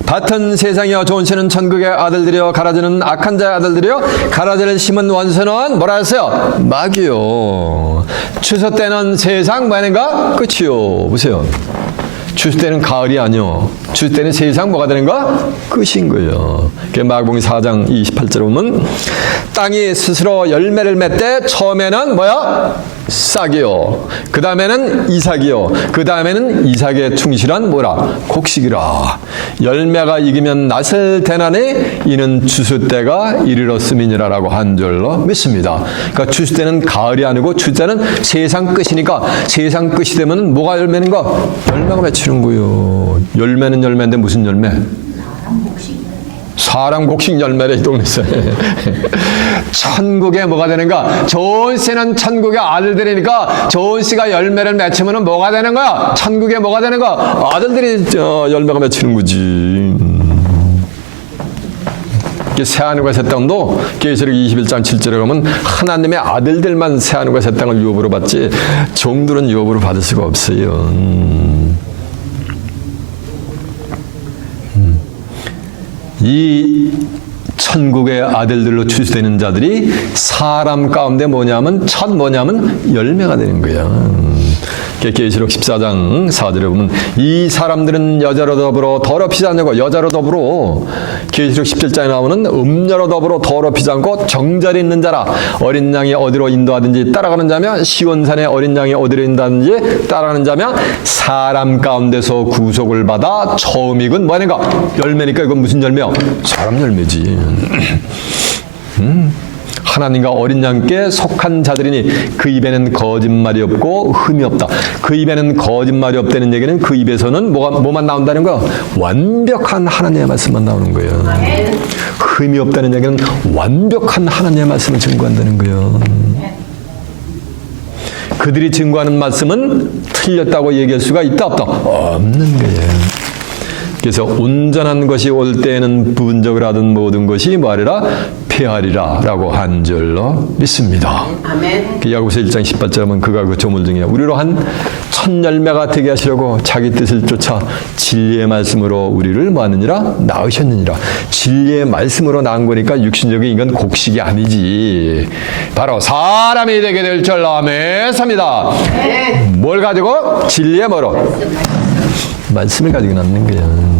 밭은 세상이여 좋은 씨는 천국의 아들들이여 가라지는 악한 자의 아들들이여 가라지를 심은 원수는 뭐라 했어요? 마귀요. 추수 때는 세상 뭐하는가? 끝이요. 보세요. 추수 때는 가을이 아니요. 추수 때는 세상 뭐가 되는가? 끝인 거예요. 마가복음 4장 28절에 보면 땅이 스스로 열매를 맺되 처음에는 뭐야? 싹이요. 그 다음에는 이삭이요. 그 다음에는 이삭의 충실한 뭐라? 곡식이라. 열매가 익으면 낫을 대나니 이는 추수 때가 이르렀음이니라라고 한 줄로 믿습니다. 그러니까 추수 때는 가을이 아니고 추수 때는 세상 끝이니까 세상 끝이 되면 뭐가 열매인가? 열매가 맺히는 거예요. 열매는 열매인데 무슨 열매? 사람 곡식 열매를 이 동네에서. 천국에 뭐가 되는가? 좋은 씨는 천국의 아들들이니까 좋은 씨가 열매를 맺히면 뭐가 되는 거야? 천국에 뭐가 되는 거야? 아들들이 열매가 맺히는 거지. 새하늘과 새 땅도 계시록 21장 7절에 가면 하나님의 아들들만 새하늘과 새 땅을 유업으로 받지 종들은 유업으로 받을 수가 없어요. 이 천국의 아들들로 추수되는 자들이 사람 가운데 뭐냐면 열매가 되는 거야. 계시록 14장 4절에 보면 이 사람들은 여자로 더불어 더럽히지 않고 여자로 더불어 계시록 17장에 나오는 음녀로 더불어 더럽히지 않고 정절이 있는 자라. 어린 양이 어디로 인도하든지 따라가는 자며 시온산에 어린 양이 어디로 인도하든지 따라가는 자며 사람 가운데서 구속을 받아 처음 익은 뭐하는가? 열매니까 이건 무슨 열매야? 사람 열매지. 하나님과 어린 양께 속한 자들이니 그 입에는 거짓말이 없고 흠이 없다. 그 입에는 거짓말이 없다는 얘기는 그 입에서는 뭐만 나온다는 거야? 완벽한 하나님의 말씀만 나오는 거예요. 흠이 없다는 얘기는 완벽한 하나님의 말씀을 증거한다는 거예요. 그들이 증거하는 말씀은 틀렸다고 얘기할 수가 있다 없다? 없는 거예요. 그래서 온전한 것이 올 때에는 부분적을 하던 모든 것이 뭐하리라? 폐하리라 라고 한 줄로 믿습니다. 아멘. 야고보서 1장 18절에 보면 그가 그 조물 중에 우리로 한 첫 열매가 되게 하시려고 자기 뜻을 쫓아 진리의 말씀으로 우리를 뭐하느니라? 낳으셨느니라. 진리의 말씀으로 낳은 거니까 육신적인 이건 곡식이 아니지. 바로 사람이 되게 될 줄로 믿습니다. 뭘 가지고? 진리의 뭐로? 말씀을 가지고 낳는 거예요.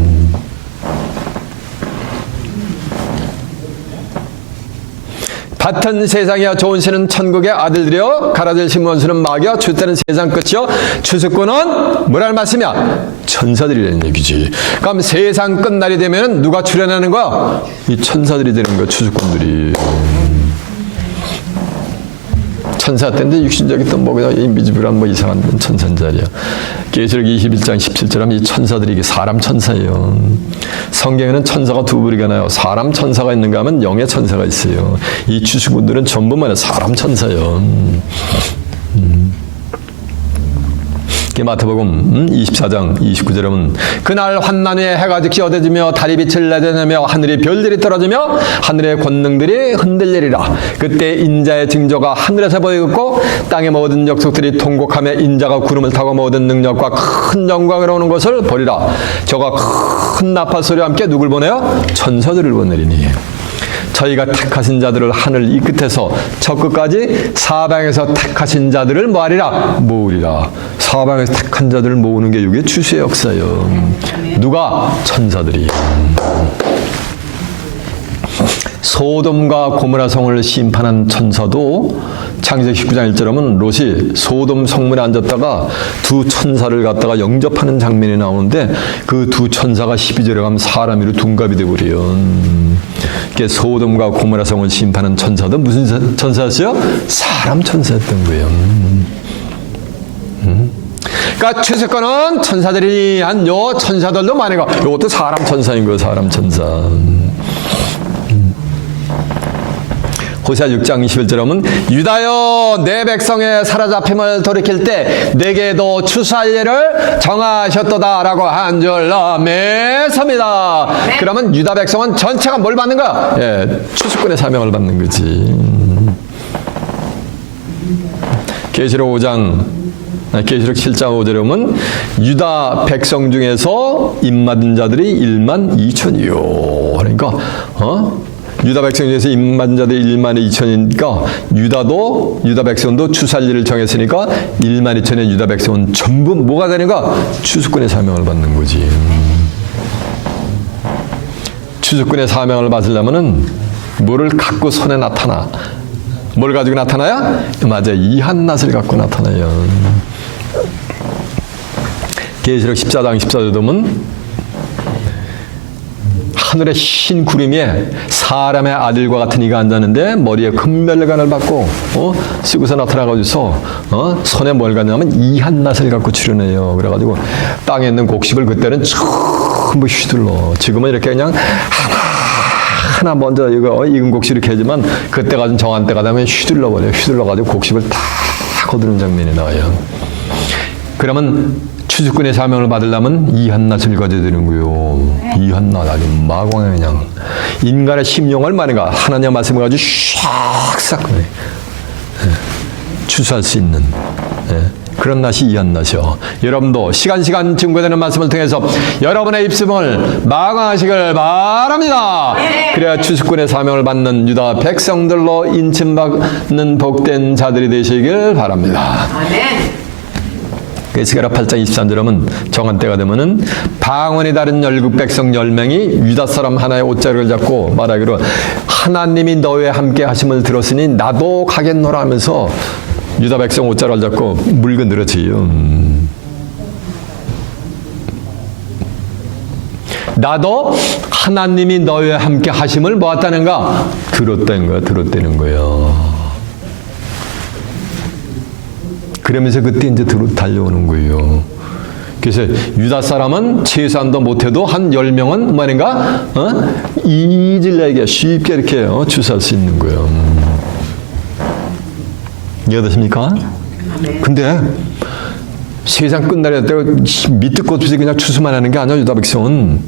밭은 세상이야 좋은 씨는 천국의 아들들이여 가라지를 심은 원수는 마귀여 추수 때는 세상 끝이여 추수꾼은 뭐라는 말씀이야? 천사들이라는 얘기지. 그럼 세상 끝날이 되면 누가 출현하는 거야? 이 천사들이 되는 거야. 추수꾼들이. 천사 때인데 육신적인 또 뭐가 인비지블한 뭐 이상한 천사인 자리야. 계시록 21장 17절 하면 이 천사들이 이게 사람 천사예요. 성경에는 천사가 두 부류가 나요. 사람 천사가 있는가 하면 영의 천사가 있어요. 이 추수꾼들은 전부 뭐냐? 사람 천사예요. 마태복음 24장 29절에 보면 그날 환난 후에 해가 즉시 어두워지며 달이 빛을 내려내며 하늘의 별들이 떨어지며 하늘의 권능들이 흔들리리라. 그때 인자의 징조가 하늘에서 보이고 땅의 모든 족속들이 통곡하며 인자가 구름을 타고 모든 능력과 큰 영광으로 오는 것을 보리라. 저가 큰 나팔 소리와 함께 누굴 보내요? 천사들을 보내리니. 저희가 택하신 자들을 하늘 이 끝에서 저 끝까지 사방에서 택하신 자들을 뭐하리라? 모으리라. 사방에서 택한 자들을 모으는 게 이게 추수의 역사예요. 누가? 천사들이. 소돔과 고모라 성을 심판한 천사도 창세기 19장 1절에 보면 롯이 소돔 성문에 앉았다가 두 천사를 갖다가 영접하는 장면이 나오는데 그 두 천사가 12절에 가면 사람이로 둔갑이 되어버려요. 이게 소돔과 고모라 성을 심판한 천사도 무슨 천사였어요? 사람 천사였던 거예요. 그러니까 최세권은 천사들이 한 요 천사들도 많이 가. 이것도 사람 천사인 거예요. 사람 천사. 호세아 6장 21절에 보면 유다여 내 백성의 사로잡힘을 돌이킬 때 내게도 추수할 예를 정하셨도다라고 한 줄 믿습니다. 그러면 유다 백성은 전체가 뭘 받는 거야? 예, 추수꾼의 사명을 받는 거지. 계시록 5장 계시록 7장 5절에 보면 유다 백성 중에서 입맞은 자들이 1만 2천이요. 그러니까 유다 백성 중에서 입맞은 자들이 1만 2천이니까 유다 백성도 추수할 일을 정했으니까 1만 2천의 유다 백성은 전부 뭐가 되는가? 추수꾼의 사명을 받는 거지. 추수꾼의 사명을 받으려면은 뭐를 갖고 손에 나타나? 뭘 가지고 나타나야? 맞아, 이 한낫을 갖고 나타나요. 계시록 14장 14절에 보면 하늘에 흰 구름에 사람의 아들과 같은 이가 앉았는데 머리에 금멸관을 받고 쓰고서 나타나가지고서 손에 뭘 갖냐면 이 한낫을 갖고 출현해요. 그래가지고 땅에 있는 곡식을 그때는 전부 휘둘러. 지금은 이렇게 그냥 하나 먼저 이거 익은 곡식을 이렇게 하지만 그때 가진 정한 때가 되면 휘둘러버려요. 휘둘러가지고 곡식을 다 거두는 장면이 나와요. 그러면 추수꾼의 사명을 받으려면 이 한낫을 가져야 되는 거예요. 이 한낫 아주 마광에 그냥 인간의 심령을 말인가 하나님의 말씀을 가지고 샥싹 추수할 수 있는 그런 낫이 이 한낫이요. 여러분도 시간 증거되는 말씀을 통해서 여러분의 입술을 마광하시길 바랍니다. 그래야 추수꾼의 사명을 받는 유다 백성들로 인침받는 복된 자들이 되시길 바랍니다. 아멘. 에스겔하 8장 23절에 보면 정한 때가 되면은 방언이 다른 열국 백성 10명이 유다 사람 하나의 옷자락을 잡고 말하기로 하나님이 너와 함께 하심을 들었으니 나도 가겠노라 하면서 유다 백성 옷자락을 잡고 물건 늘어지요. 나도 하나님이 너와 함께 하심을 뭐했다는가? 들었다는 거예요. 그러면서 그때 이제 달려오는 거예요. 그래서 유다 사람은 최소한도 못해도 한 10명은 말인가? 이질나게 쉽게 이렇게 주사할 수 있는 거예요. 이해되십니까? 근데 세상 끝날에 때가 밑도 끝 없이 그냥 추수만 하는 게 아니야. 유다 백성은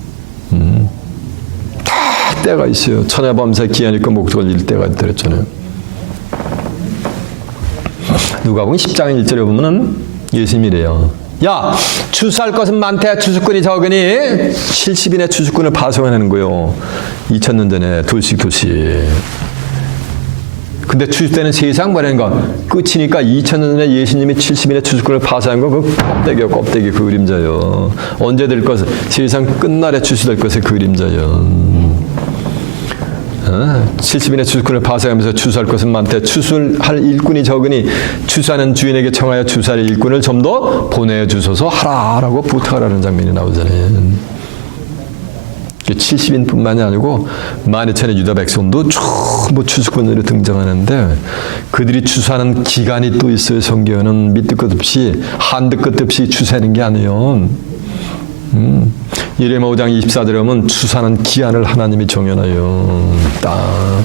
다 때가 있어요. 천하밤새 기한일까 목적을 잃을 때가 있다 그랬잖아요. 누가복음 10장 1절에 보면은 예수님이래요. 야, 추수할 것은 많대 추수꾼이 적으니 70인의 추수꾼을 파송하는 거예요. 2000년 전에 둘씩. 근데 추수 때는 세상 말하는 건 끝이니까 2000년 전에 예수님이 70인의 추수꾼을 파송한 건 그 껍데기 그 그림자요. 언제 될 것? 세상 끝날에 추수될 것의 그림자요. 70인의 추수꾼을 파송하면서 추수할 것은 많대 추수할 일꾼이 적으니 추수하는 주인에게 청하여 추수할 일꾼을 좀 더 보내주소서 하라라고 부탁하라는 장면이 나오잖아요. 70인뿐만이 아니고 12,000의 유다 백성도 전부 추수꾼으로 등장하는데 그들이 추수하는 기간이 또 있어요. 성경에는 밑도 끝 없이 한도 끝 없이 추수하는 게 아니에요. 예레미야 5장 24절에 보면 추수하는 기한을 하나님이 정해놔요. 딱.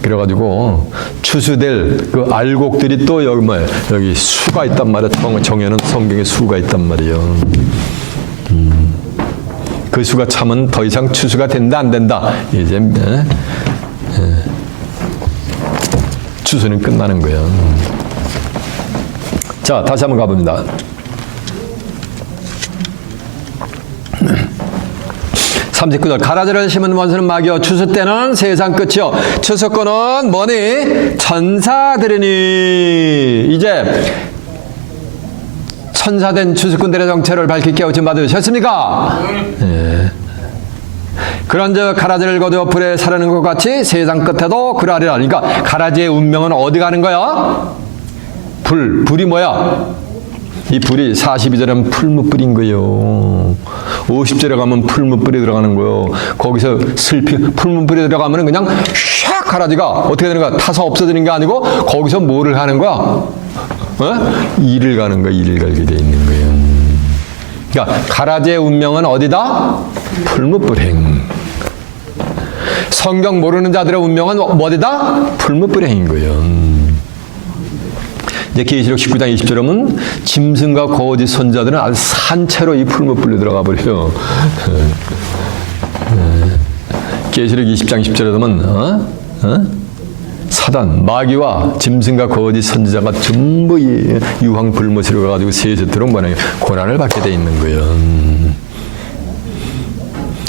그래가지고 추수될 그 알곡들이 또 여기 수가 있단 말이에요. 정해놓은 성경에 수가 있단 말이에요. 그 수가 차면 더 이상 추수가 된다 안 된다. 이제 추수는 끝나는 거예요. 자, 다시 한번 가봅니다. 39절 가라지를 심은 원수는 마귀요 추수 때는 세상 끝이요 추수꾼은 뭐니? 천사들이니. 이제 천사된 추수꾼들의 정체를 밝히 깨우침 받으셨습니까? 예. 그런즉 가라지를 거두어 불에 사르는 것 같이 세상 끝에도 그러하리라. 그러니까 가라지의 운명은 어디 가는 거야? 불이 뭐야? 이 불이 42절은 풀무불인 거예요. 50절에 가면 풀무불이 들어가는 거예요. 거기서 슬피 풀무불이 들어가면 그냥 샥 가라지가 어떻게 되는 거야? 타서 없어지는 게 아니고 거기서 뭐를 하는 거야? 일을 가는 거야. 일을 갈게 돼 있는 거예요. 그러니까 가라지의 운명은 어디다? 풀무불행. 성경 모르는 자들의 운명은 어디다? 풀무불행인 거예요. 이제 계시록 19장 20절에 보면 짐승과 거짓 선자들은 아주 산채로 이 풀무불에 들어가 버려요. 계시록 20장 10절에 보면 사단, 마귀와 짐승과 거짓 선지자가 전부 이 유황 불못으로 가가지고 세세토록 고난을 받게 돼 있는 거예요.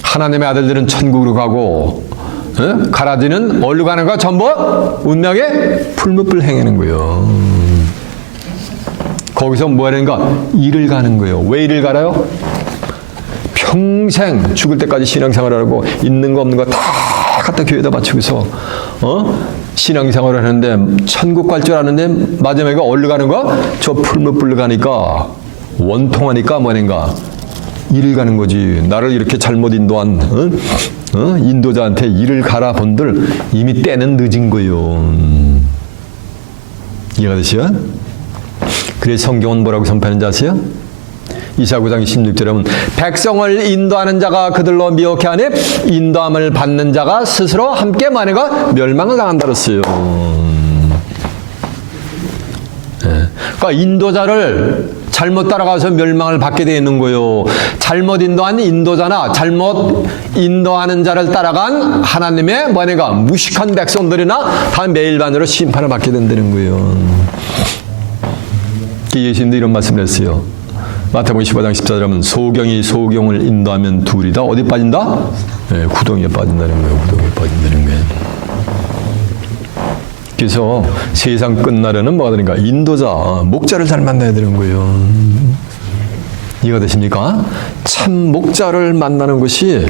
하나님의 아들들은 천국으로 가고 가라지는 어디로 가는 거야? 전부 운명의 풀무불 행하는 거예요. 거기서 뭐 하는가? 일을 가는 거예요. 왜 일을 가나요? 평생 죽을 때까지 신앙생활을 하고 있는 거 없는 거 다 갖다 교회에다 바치고서 신앙생활을 하는데 천국 갈 줄 아는데 마지막에 어디로 가는 거야? 저 풀무불로 가니까 원통하니까 뭐 하는가? 일을 가는 거지. 나를 이렇게 잘못 인도한 인도자한테 일을 가라 본들 이미 때는 늦은 거예요. 이해가 되시죠? 그래서 성경은 뭐라고 선포하는지 아세요? 이사야 9장 16절에 보면 백성을 인도하는 자가 그들로 미혹해 하니 인도함을 받는 자가 스스로 함께 만해가 멸망을 당한다 그랬어요. 그러니까 인도자를 잘못 따라가서 멸망을 받게 되어 있는 거예요. 잘못 인도한 인도자나 잘못 인도하는 자를 따라간 하나님의 뭐네가 무식한 백성들이나 다 매일반으로 심판을 받게 된다는 거예요. 예수님도 이런 말씀을 했어요. 마태복음 15장 14절에 하면 소경이 소경을 인도하면 둘이다. 어디 빠진다? 네, 구덩이에 빠진다는 거예요. 구덩이에 빠진다는 거예요. 그래서 세상 끝날에는 뭐가 되는가? 인도자, 목자를 잘 만나야 되는 거예요. 이해가 되십니까? 참 목자를 만나는 것이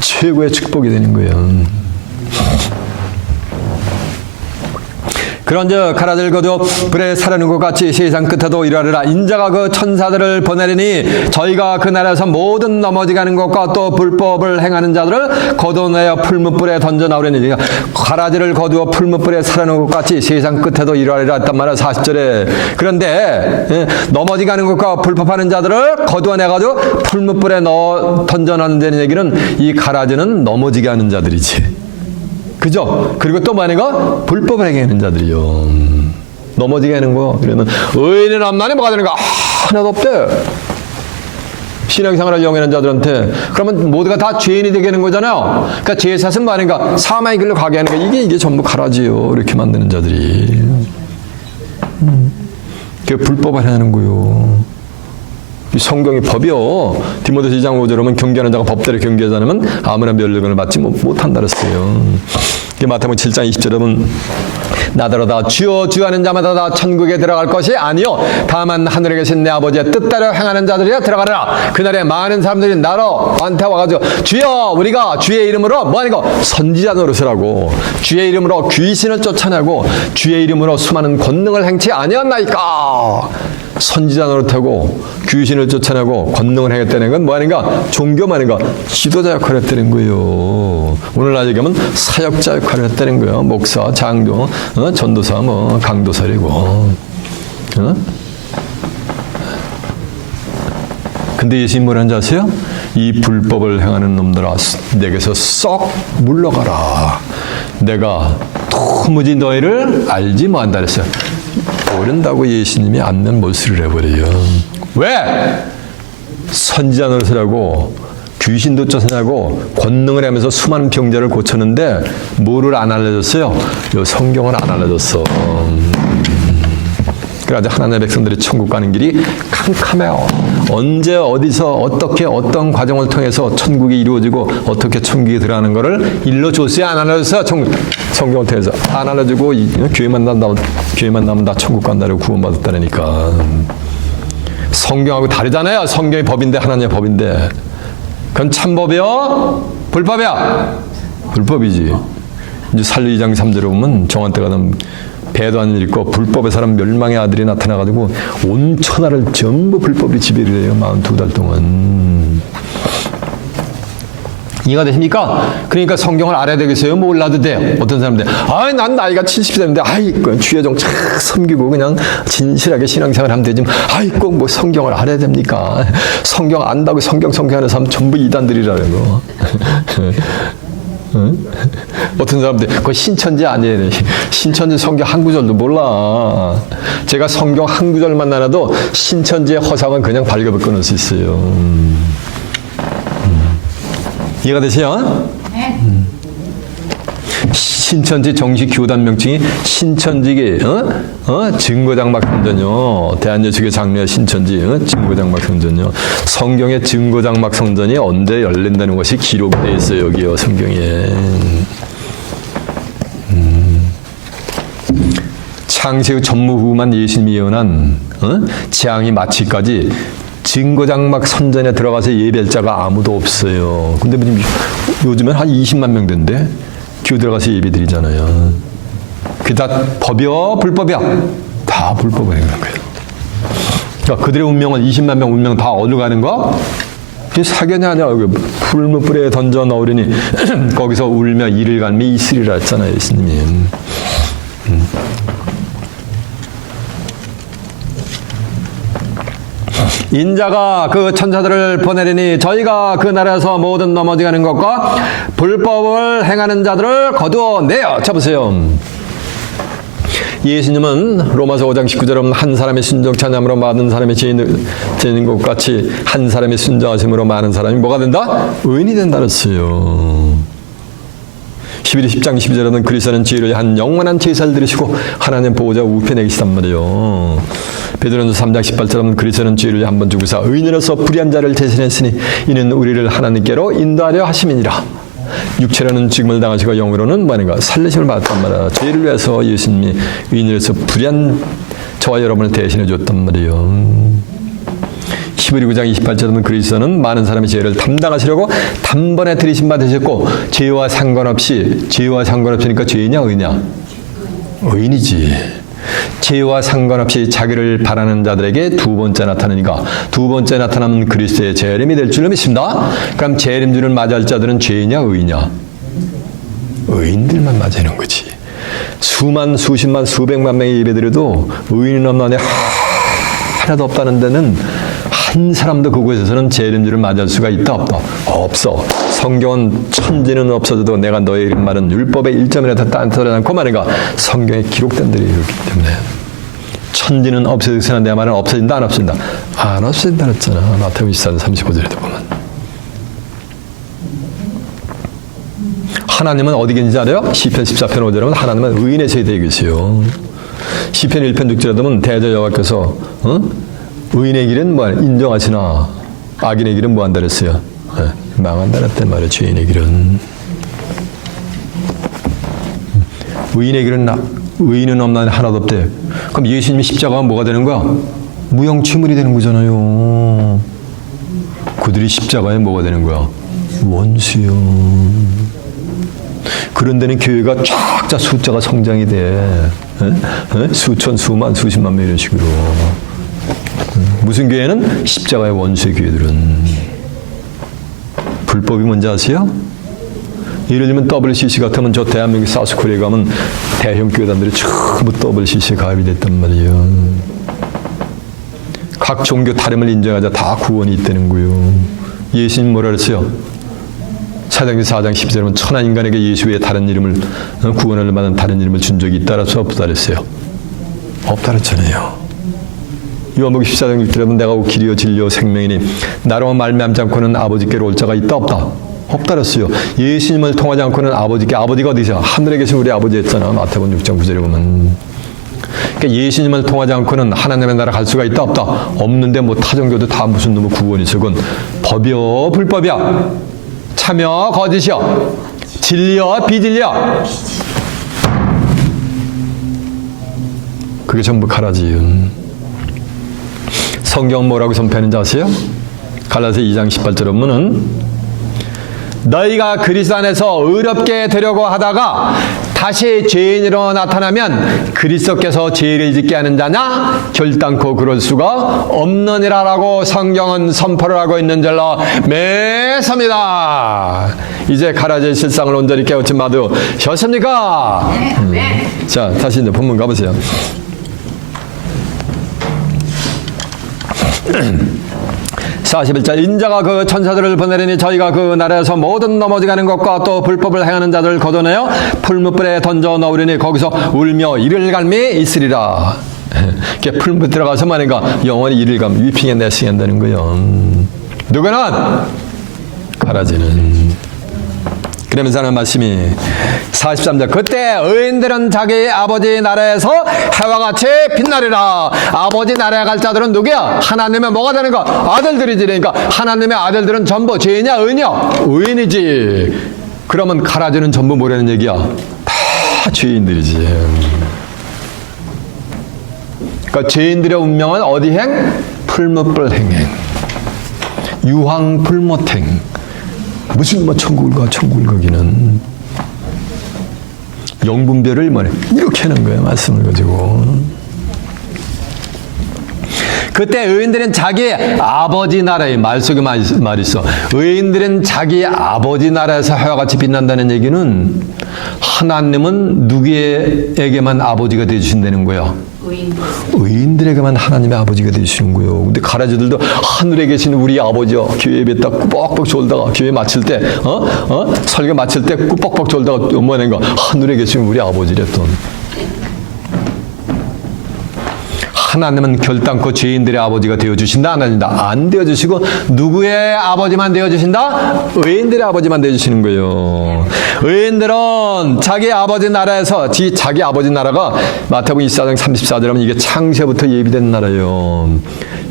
최고의 축복이 되는 거예요. 그런즉 가라지를 거두어 불에 사르는 것 같이 세상 끝에도 이러하리라. 인자가 그 천사들을 보내리니 저희가 그 나라에서 모든 넘어지게 하는 것과 또 불법을 행하는 자들을 거둬내어 풀무불에 던져 나오려니. 가라지를 거두어 풀무불에 사르는 것 같이 세상 끝에도 이러하리라 했단 말이야. 40절에. 그런데 넘어지게 하는 것과 불법하는 자들을 거두어내가지고 풀무불에 던져 넣는다는 얘기는 이 가라지는 넘어지게 하는 자들이지. 그죠? 그리고 또 뭐하는가? 불법을 행하는 자들이요. 넘어지게 하는 거. 이러면 의인의 남난이 뭐가 되는가? 하나도 없대. 신앙생활을 영위하는 자들한테. 그러면 모두가 다 죄인이 되게 하는 거잖아요. 그러니까 제사는 뭐하는가? 사망의 길로 가게 하는 거. 이게 전부 가라지요. 이렇게 만드는 자들이. 그게 불법을 하는 거요. 이 성경의 법이요. 디모데서 2장 5절에 보면 경계하는 자가 법대로 경계하지 않으면 아무나 멸류관을 받지 못한다 그랬어요. 마태복음 7장 20절에 보면 나더러 다 주여 주여 하는 자마다 다 천국에 들어갈 것이 아니요 다만 하늘에 계신 내 아버지의 뜻대로 행하는 자들이야 들어가라. 그날에 많은 사람들이 나한테 와가지고 주여 우리가 주의 이름으로 뭐하니까 선지자 노릇을 하고 주의 이름으로 귀신을 쫓아내고 주의 이름으로 수많은 권능을 행치 아니었나이까. 선지자 노릇하고 귀신을 쫓아내고 권능을 행했다는 건 뭐하는가? 종교만인가? 지도자 역할을 했다는 거예요. 오늘날 얘기하면 사역자 역할을 했다는 거예요. 목사, 장교, 전도사, 강도사리고. 근데 예수님 뭐라는지 아세요? 이 불법을 행하는 놈들아 내게서 썩 물러가라. 내가 도무지 너희를 알지 못한다 그랬어요. 모른다고 예수님이 안면 몰수를 해버려요. 왜? 선지자 노릇을 하고 귀신도 쫓아내고 권능을 하면서 수많은 병자를 고쳤는데 뭐를 안 알려줬어요? 요 성경을 안 알려줬어. 그러니까 그래서 하나님의 백성들이 천국 가는 길이 캄캄해요. 언제 어디서 어떻게 어떤 과정을 통해서 천국이 이루어지고 어떻게 천국에 들어가는 것을 일러줬어요? 안 알려줬어요? 성경을 통해서 안 알려주고 교회만 나면 다 천국 간다고 구원받았다니까. 성경하고 다르잖아요. 성경이 법인데 하나님의 법인데. 그건 참법이요? 불법이야? 불법이지. 이제 살리 2장 3절에 보면 정한 때가 되면 배도 안 읽고 불법의 사람 멸망의 아들이 나타나가지고 온 천하를 전부 불법이 지배를 해요. 42달 동안. 이해가 되십니까? 그러니까 성경을 알아야 되겠어요? 몰라도 돼요. 어떤 사람들, 난 나이가 70세인데, 주의 종 착 섬기고 그냥 진실하게 신앙생활 하면 되지. 꼭 뭐 성경을 알아야 됩니까? 성경 안다고 성경하는 사람 전부 이단들이라고. 어떤 사람들, 그거 신천지 아니에요. 신천지 성경 한 구절도 몰라. 제가 성경 한 구절만 알아도 신천지의 허상은 그냥 발급을 끊을 수 있어요. 이해가 되세요? 네. 신천지 정식 교단 명칭이 신천지계 증거장막 성전이요. 대한예수교 장로의 신천지 증거장막 성전이요. 성경의 증거장막 성전이 언제 열린다는 것이 기록되어 있어요. 여기요 성경에. 창세의 전무후무한 예수님이 예언한 재앙이 마치까지 증거장막 선전에 들어가서 예배할 자가 아무도 없어요. 근데 요즘엔 한 20만 명 된대. 교회 들어가서 예배 드리잖아요. 그게 다 법이요? 불법이야? 다 불법이라는 거예요. 그러니까 그들의 운명은 20만 명 운명 다 어디로 가는 거야? 이게 사견이 아니야. 풀무불에 던져 넣으리니 거기서 울며 이를 갈며 있으리라 했잖아요. 예수님이. 인자가 그 천사들을 보내리니 저희가 그 나라에서 모든 넘어지가는 것과 불법을 행하는 자들을 거두어내어. 잡으세요. 예수님은 로마서 5장 19절에 한 사람의 순종 찬양으로 많은 사람의 죄인 것 같이 한 사람의 순종하심으로 많은 사람이 뭐가 된다? 의인이 된다 그랬어요. 11리 10장 12절에는 그리스도는 죄를 한 영원한 제사를 드리시고 하나님 보호자 우편에 계시단 말이에요. 베드로전서 3장 18절에는 그리스도는 죄를 한 번 죽으사 의인으로서 불의한 자를 대신했으니 이는 우리를 하나님께로 인도하려 하심이니라. 육체로는 죽음을 당하시고 영으로는 뭐하는가? 살리심을 받았단 말이야. 죄를 위해서 예수님이 의인으로서 불의한 저와 여러분을 대신해 줬단 말이에요. 히브리 9장 28절에는 그리스도는 많은 사람의 죄를 담당하시려고 단번에 들이심 받으셨고 죄와 상관없으니까 죄이냐 의냐? 의인이지. 죄와 상관없이 자기를 바라는 자들에게 두 번째 나타나니까 두 번째 나타나면 그리스도의 재림이 될 줄로 믿습니다. 그럼 재림주를 맞이할 자들은 죄이냐 의냐? 의인들만 맞이하는 거지. 수만 수십만 수백만 명의 예배드려도 의인은 없나니 하나도 없다는 데는 한 사람도 그곳에서는 재림주를 맞이할 수가 있다 없다? 없어. 성경은 천지는 없어져도 내가 너의 말은 율법의 1점이라도 딴소리 않고 말인가? 성경에 기록된 대로 이렇기 때문에 천지는 없어지거나 내 말은 없어진다 안 없어진다? 안 없어진다 그랬잖아. 마태복음 24장 35절에도 보면. 하나님은 어디 계신지 알아요? 시편 14편 5절에 보면 하나님은 의인의 세대에 계세요. 시편 1편 6절에 보면 대저 여호와께서 의인의 길은 뭐 인정하시나 악인의 길은 뭐 한다 그랬어요? 망한다 그랬단 말이에요. 죄인의 길은. 의인은 없나니 하나도 없대. 그럼 예수님이 십자가가 뭐가 되는 거야? 무형취물이 되는 거잖아요. 그들이 십자가에 뭐가 되는 거야? 원수요. 그런 데는 교회가 쫙 숫자가 성장이 돼. 수천, 수만, 수십만 명 이런 식으로. 무슨 교회는? 십자가의 원수의 교회들은. 불법이 뭔지 아세요? 예를 들면 WCC 같으면 저 대한민국 사우스코리아에 가면 대형 교회단들이 전부 WCC에 가입이 됐단 말이에요. 각 종교 다름을 인정하자 다 구원이 있다는 거예요. 예수님 뭐라 그랬어요? 사도행전 4장 12절에 천하 인간에게 예수 외에 다른 이름을 구원을 받는 다른 이름을 준 적이 있다라서 없다 그랬어요. 없다 그랬잖아요. 요한복음 14장 6절에 내가 길이요 진리요 생명이니 나로 말미암지 않고는 아버지께로 올 자가 있다 없다? 없다 그랬어요. 예수님을 통하지 않고는 아버지가 어디서? 하늘에 계신 우리 아버지 했잖아. 마태복음 6장 9절에 보면. 그러니까 예수님을 통하지 않고는 하나님의 나라 갈 수가 있다 없다? 없는데 뭐 타종교도 다 무슨 놈의 구원이 있건 법이여 불법이야, 참여 거짓이여, 진리여 비진리여, 그게 전부 가라지. 성경 뭐라고 선포하는지 아세요? 갈라디아서 2장 18절 보면은 너희가 그리스도 안에서 의롭게 되려고 하다가 다시 죄인으로 나타나면 그리스도께서 죄를 짓게 하는 자냐? 결단코 그럴 수가 없느니라라고 성경은 선포를 하고 있는 줄로 믿습니다. 이제 갈라디아 실상을 온전히 깨우친 받으셨습니까? 자, 다시 이제 본문 가보세요. 41절 인자가 그 천사들을 보내리니 저희가 그 나라에서 모든 넘어지가는 것과 또 불법을 행하는 자들을 걷어내어 풀무불에 던져 넣으리니 거기서 울며 이를 갈미 있으리라. 이렇게 풀무 들어가서 말인가 영원히 이를 감 위핑에 내싱한다는 거예요. 누구는? 가라지는. 그러면서 하는 말씀이 43절 그때 의인들은 자기 아버지 나라에서 해와 같이 빛나리라. 아버지 나라에 갈 자들은 누구야? 하나님의 뭐가 되는 거? 아들들이지. 그러니까 하나님의 아들들은 전부 죄인이야 의인이야? 의인이지. 그러면 가라지는 전부 뭐라는 얘기야? 다 죄인들이지. 그러니까 죄인들의 운명은 어디 행? 풀무불 행행, 유황불못행. 무슨 뭐 천국을 가 천국을 가기는 영분별을 뭐래 이렇게 하는 거예요. 말씀을 가지고. 그때 의인들은 자기 아버지 나라에 말 속에 말이 있어. 의인들은 자기 아버지 나라에서 해와 같이 빛난다는 얘기는 하나님은 누구에게만 아버지가 되어주신다는 거예요? 의인들에게만 하나님의 아버지가 되시는 거예요. 근데 가라지들도 하늘에 계신 우리 아버지요, 교회에 뱉다 꾸벅뻑 졸다가 교회 마칠 때 설교 마칠 때 꾸벅뻑 졸다가 뭐하는 거 하늘에 계신 우리 아버지랬던. 하나님은 결단코 죄인들의 아버지가 되어주신다 안 하신다? 안 되어주시고 누구의 아버지만 되어주신다? 의인들의 아버지만 되어주시는 거예요. 의인들은 자기 아버지 나라에서 자기 아버지 나라가 마태복음 24장 34절 하면 이게 창세부터 예비된 나라예요.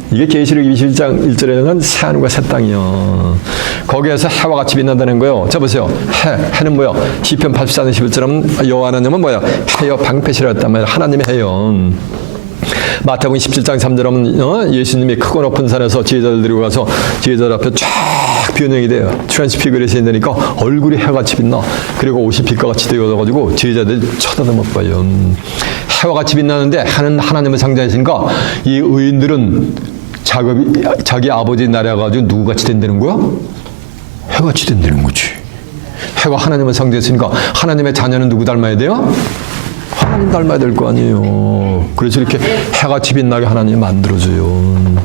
이게 계시록 21장 1절에는 새하늘과 새 땅이요. 거기에서 해와 같이 빛난다는 거예요. 자 보세요. 해는 뭐야? 시편 84장 11절 하면 여호와 하나님은 뭐야? 해여 방패시라 했단 말이야. 하나님의 해요. 마태복음 17장 3절 하면 예수님이 크고 높은 산에서 제자들 데리고 가서 제자들 앞에 쫙 변형이 돼요. 트랜스피그레이션이 되니까 얼굴이 해같이 빛나. 그리고 옷이 빛과 같이 되어가지고 제자들 쳐다도 못 봐요. 해와 같이 빛나는데 해는 하나님의 상자이신가 이 의인들은 자기 아버지 나라 가지고 누구같이 된다는 거야? 해같이 된다는 거지. 해가 하나님의 상자였으니까 하나님의 자녀는 누구 닮아야 돼요? 하나님 닮아야 될 거 아니에요. 그래서 이렇게 해같이 빛나게 하나님이 만들어줘요.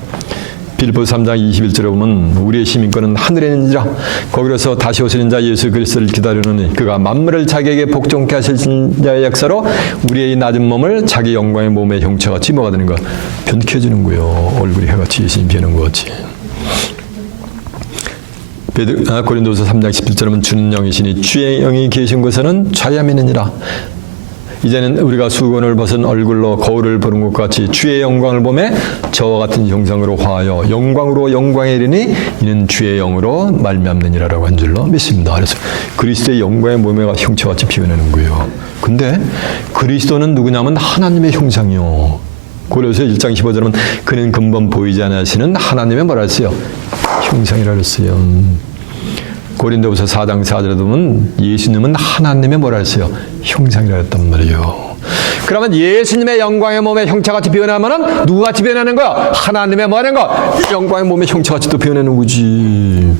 빌립보서 3장 21절에 보면 우리의 시민권은 하늘에 있는지라 거기서 다시 오시는 자 예수 그리스도를 기다리느니 그가 만물을 자기에게 복종케 하신 자의 역사로 우리의 낮은 몸을 자기 영광의 몸의 형체같이 뭐가 되는 거야? 변케해주는 거예요. 얼굴이 해같이 예수님 비는 것 같이. 고린도서 3장 17절에 보면 주는 영이시니 주의 영이 계신 곳에는 자유함이 있느니라. 이제는 우리가 수건을 벗은 얼굴로 거울을 보는 것 같이 주의 영광을 보매 저와 같은 형상으로 화하여 영광으로 영광에 이르니 이는 주의 영으로 말미암느니라라고 한 줄로 믿습니다. 그래서 그리스도의 영광의 몸의 형체같이 표현하는 거예요. 근데 그리스도는 누구냐면 하나님의 형상이요. 고려서 1장 15절은 하면 그는 근본 보이지 않으시는 하나님의 뭐라 했어요? 형상이라 했어요. 고린도후서 4장 4절에 보면 예수님은 하나님의 뭐라 했어요? 형상이라 했단 말이에요. 그러면 예수님의 영광의 몸의 형체같이 표현하면 누구같이 표현하는 거야? 하나님의 뭐라는 거? 영광의 몸의 형체같이 또 표현하는 거지.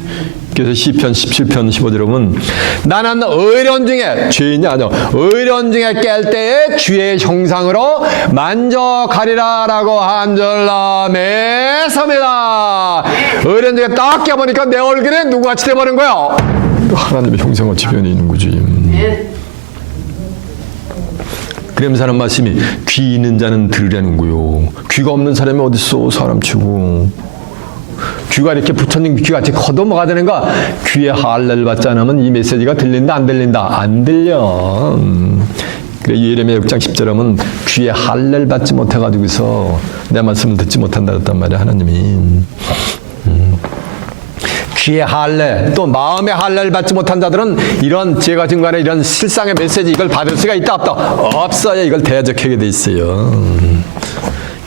그래서 시편 17편 15절에 보면 나는 의련 중에 죄인이 아니야. 의련 중에 깰 때에 주의 형상으로 만져가리라 라고 한 줄로 믿습니다. 의련 중에 딱 깨보니까 내 얼굴에 누구같이 돼버린 거야? 하나님의 형상같이 표현해 있는 거지. 그러면서 하는 말씀이 귀 있는 자는 들으라는 거요. 귀가 없는 사람이 어딨어 사람치고. 귀가 이렇게 붙였는 귀같이 걷어먹어야 되는가? 귀에 할례를 받지 않으면 이 메시지가 들린다 안 들린다? 안 들려. 그래 예레미야 6장 10절하면 귀에 할례를 받지 못해가지고서 내 말씀을 듣지 못한다 했단 말이야 하나님이. 귀의 할례 또 마음의 할례를 받지 못한 자들은 이런 제가 증거하는 이런 실상의 메시지 이걸 받을 수가 있다 없다? 없어요. 이걸 대적하게 돼 있어요.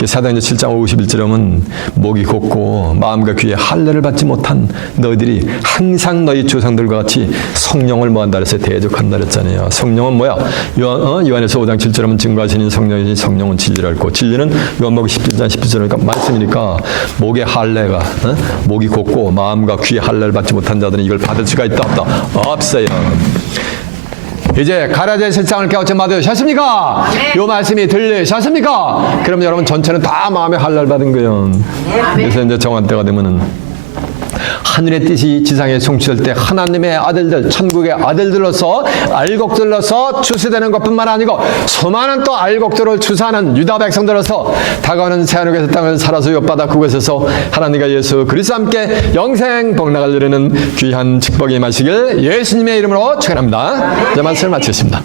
사도행전 7장 51절에 보면 목이 곧고 마음과 귀에 할례를 받지 못한 너희들이 항상 너희 조상들과 같이 성령을 뭐한다 그래서 대적한다 그랬잖아요. 성령은 뭐야? 요한에서 5장 7절에 보면 증거하시는 성령이니 성령은 진리라 했고 진리는 요한복음 17장 17절이니까 말씀이니까 목의 할례가 목이 곧고 마음과 귀에 할례를 받지 못한 자들은 이걸 받을 수가 있다 없다? 없어요. 이제 가라제 실상을 깨우쳐 받으셨습니까? 요 말씀이 들리셨습니까? 그럼 여러분 전체는 다 마음의 할례를 받은 거예요. 그래서 이제 정한 때가 되면은 하늘의 뜻이 지상에 성취될 때 하나님의 아들들, 천국의 아들들로서 알곡들로서 추수되는 것뿐만 아니고 수많은 또 알곡들을 추수하는 유다 백성들로서 다가오는 새하늘에서 땅을 살아서 엿받아 그곳에서 하나님과 예수 그리스도와 함께 영생 복락을 누리는 귀한 축복이 임하시길 예수님의 이름으로 축원합니다. 이제 말씀을 마치겠습니다.